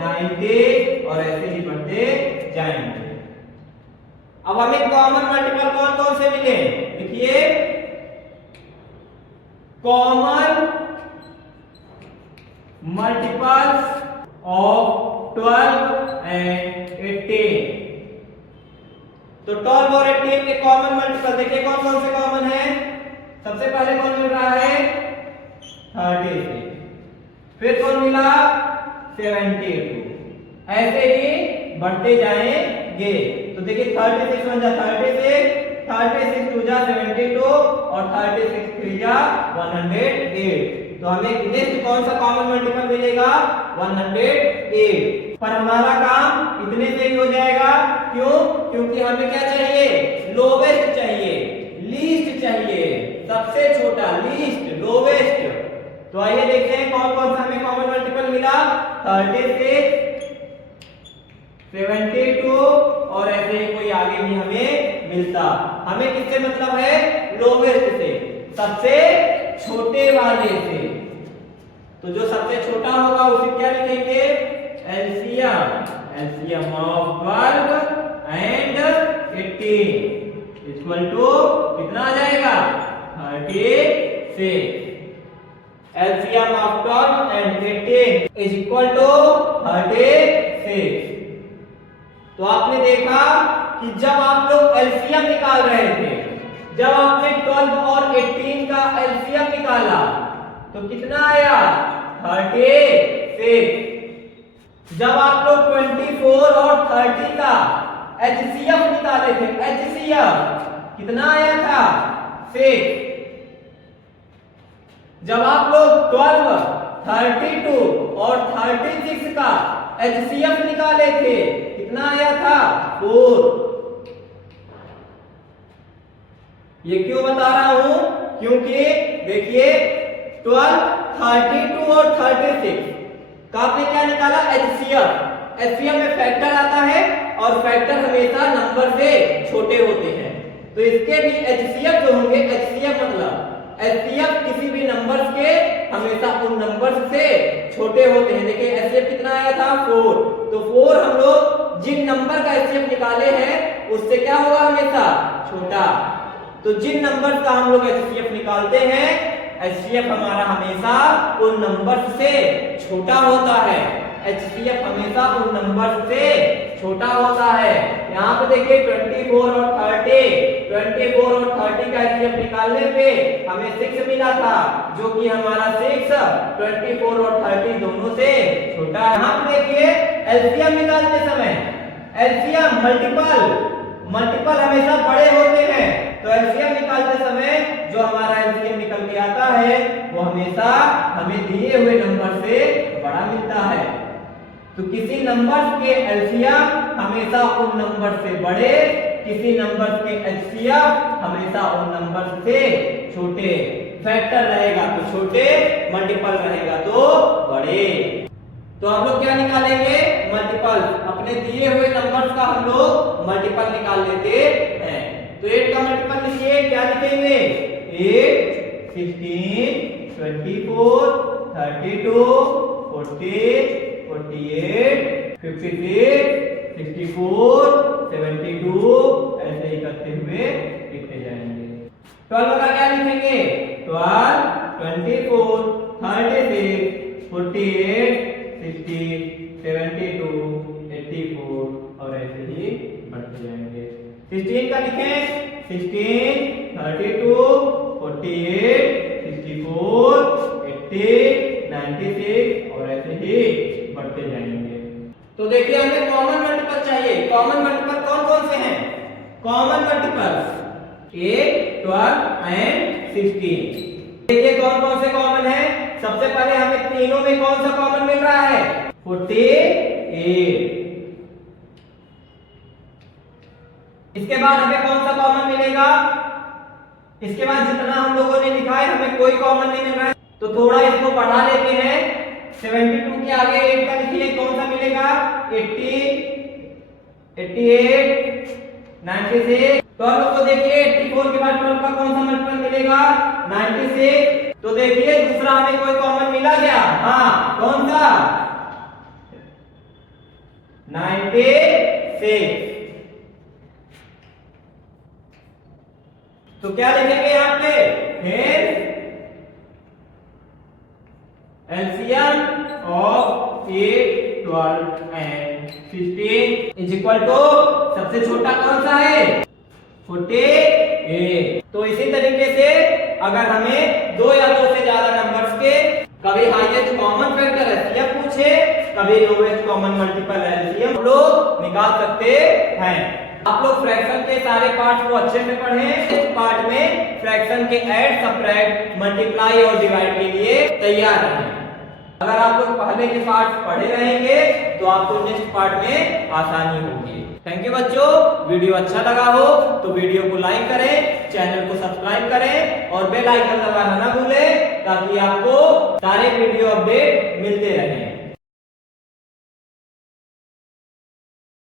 90 और ऐसे ही बढ़ते जाएंगे। अब हमें कॉमन मल्टीपल कौन कौन से मिले? देखिए, कॉमन मल्टीपल्स ऑफ 12 एंड 18। तो 12 और 18 के कॉमन मल्टीपल देखिए कौन कौन से कॉमन है। सबसे पहले कौन मिल रहा है? 36, फिर कौन मिला? 72, ऐसे ही बढ़ते जाएंगे। तो देखिए 36 1 जा 36, 36 2 जा 72 और 36 3 जा 108। तो हमें नेक्स्ट कौन सा कॉमन मल्टीपल मिलेगा? 108। पर हमारा काम इतने से ही हो जाएगा। क्यों? क्योंकि हमें क्या चाहिए? लोवेस्ट चाहिए, लीस्ट चाहिए, सबसे छोटा, लीस्ट, लोवेस्ट। तो आइए देखते हैं कौन कौन सा हमें कॉमन मल्टीपल मिला। 36, 72 और ऐसे ही कोई आगे भी हमें मिलता। हमें किससे मतलब है? लोवेस्ट से, सबसे छोटे वाले से। तो जो सबसे छोटा होगा उसे क्या लिखेंगे? LCM. LCM of 12 and 18 equal to कितना आ जाएगा? 36। LCM of 12 and 18 is equal to 36। तो आपने देखा कि जब आप लोग एलसीएम निकाल रहे थे, जब आपने 12 और 18 का एलसीएम निकाला तो कितना आया? 36। जब आप लोग 24 और 30 का एचसीएफ निकाले थे, एचसीएफ कितना आया था? 6। जब आप लोग 12, 32 और 36 का एचसीएफ निकाले थे कितना आया था? 4। ये क्यों बता रहा हूं? क्योंकि देखिए 12, 32 और 36 का आपने क्या निकाला? एचसीएफ। एचसीएफ में फैक्टर आता है और फैक्टर हमेशा नंबर से छोटे होते हैं। तो इसके भी एचसीएफ जो होंगे, एचसीएफ मतलब एचसीएफ किसी भी नंबर्स के हमेशा उन नंबर्स से छोटे होते हैं। देखिए एचसीएफ कितना आया था? 4। तो 4 हम लोग जिन नंबर का एचसीएफ निकाले हैं उससे क्या होगा? हमेशा छोटा। तो जिन नंबर का हम लोग एचसीएफ निकालते हैं, एचसीएफ हमारा हमेशा उन नंबर से छोटा होता है। एचसीएफ हमेशा उन नंबर से छोटा होता है। यहाँ पे देखिए 24 और 30, 24 और 30 का एचसीएफ निकालने पे हमें 6 मिला था, जो कि हमारा 6 24 और 30 दोनों से छोटा है। यहाँ पे देखिए एलसीएम निकालते समय, एलसीएम मल्टीपल हमेशा बड़े होते हैं। तो एलसीएम निकालते समय जो हमारा एलसीएम निकल के आता है वो हमेशा हमें दिए हुए नंबर से बड़ा मिलता है। तो किसी नंबर के एलसीएम हमेशा उन नंबर से बड़े, किसी नंबर के एचसीएफ हमेशा उन नंबर से छोटे। फैक्टर रहेगा तो छोटे, मल्टीपल रहेगा तो बड़े। तो हम लोग क्या निकालेंगे? मल्टीपल। अपने दिए हुए नंबर्स का हम लोग मल्टीपल निकाल लेते हैं। तो 8 का मल्टीपल लिखिए, क्या लिखेंगे? 8, 16, 24, 32, 40, 48, 56, 64, 72 ऐसे ही करते हुए लिखते जाएंगे। 12 का क्या लिखेंगे? 12, 24, 36, 48, 60, 72, 84 और ऐसे ही बढ़ते जाएंगे। 16 का लिखें 16, 32, 48, 64, 80, 96 और ऐसे ही बढ़ते जाएंगे। तो देखिए हमें कॉमन मल्टीपल चाहिए। कॉमन मल्टीपल कौन कौन से हैं? Common multiples 8, 12 and 16। देखिए कौन कौन से कॉमन है। सबसे पहले हमें तीनों में कौन सा कॉमन मिल रहा है? 48। इसके बाद हमें कौन सा कॉमन मिलेगा? इसके बाद जितना हम लोगों ने लिखा है हमें कोई कॉमन नहीं मिल रहा है, तो थोड़ा इसको बढ़ा लेते हैं। 72 के आगे 8 का लिखिए, कौन सा मिलेगा? 80, 88, 96। तो हम लोग को देखिए 84 के बाद 12 का कौन सा मल्टीपल मिलेगा? 96। तो देखिए दूसरा हमें कोई कॉमन मिला क्या? हाँ, कौन सा? 96। तो क्या लिखेंगे यहाँ पे? LCM of 8, 12 and 16 is equal to सबसे छोटा कौन सा है? 48। तो इसी तरीके से अगर हमें दो या दो से ज्यादा नंबर्स के कभी हाईएस्ट कॉमन फैक्टर एचसीएफ पूछे, कभी लोएस्ट कॉमन मल्टीपल एलसीएम लोग निकाल सकते हैं। आप लोग फ्रैक्शन के सारे पार्ट को अच्छे से पढ़ें। इस पार्ट में फ्रैक्शन के ऐड, सबट्रैक्ट, मल्टीप्लाई और डिवाइड के लिए तैयार रहें। अगर आप लोग पहले के पार्ट पढ़े रहेंगे तो आपको नेक्स्ट पार्ट में आसानी होगी। थैंक यू बच्चों। वीडियो अच्छा लगा हो तो वीडियो को लाइक करें, चैनल को सब्सक्राइब करें और बेल आइकन दबाना ना भूलें ताकि आपको सारे वीडियो अपडेट मिलते रहें।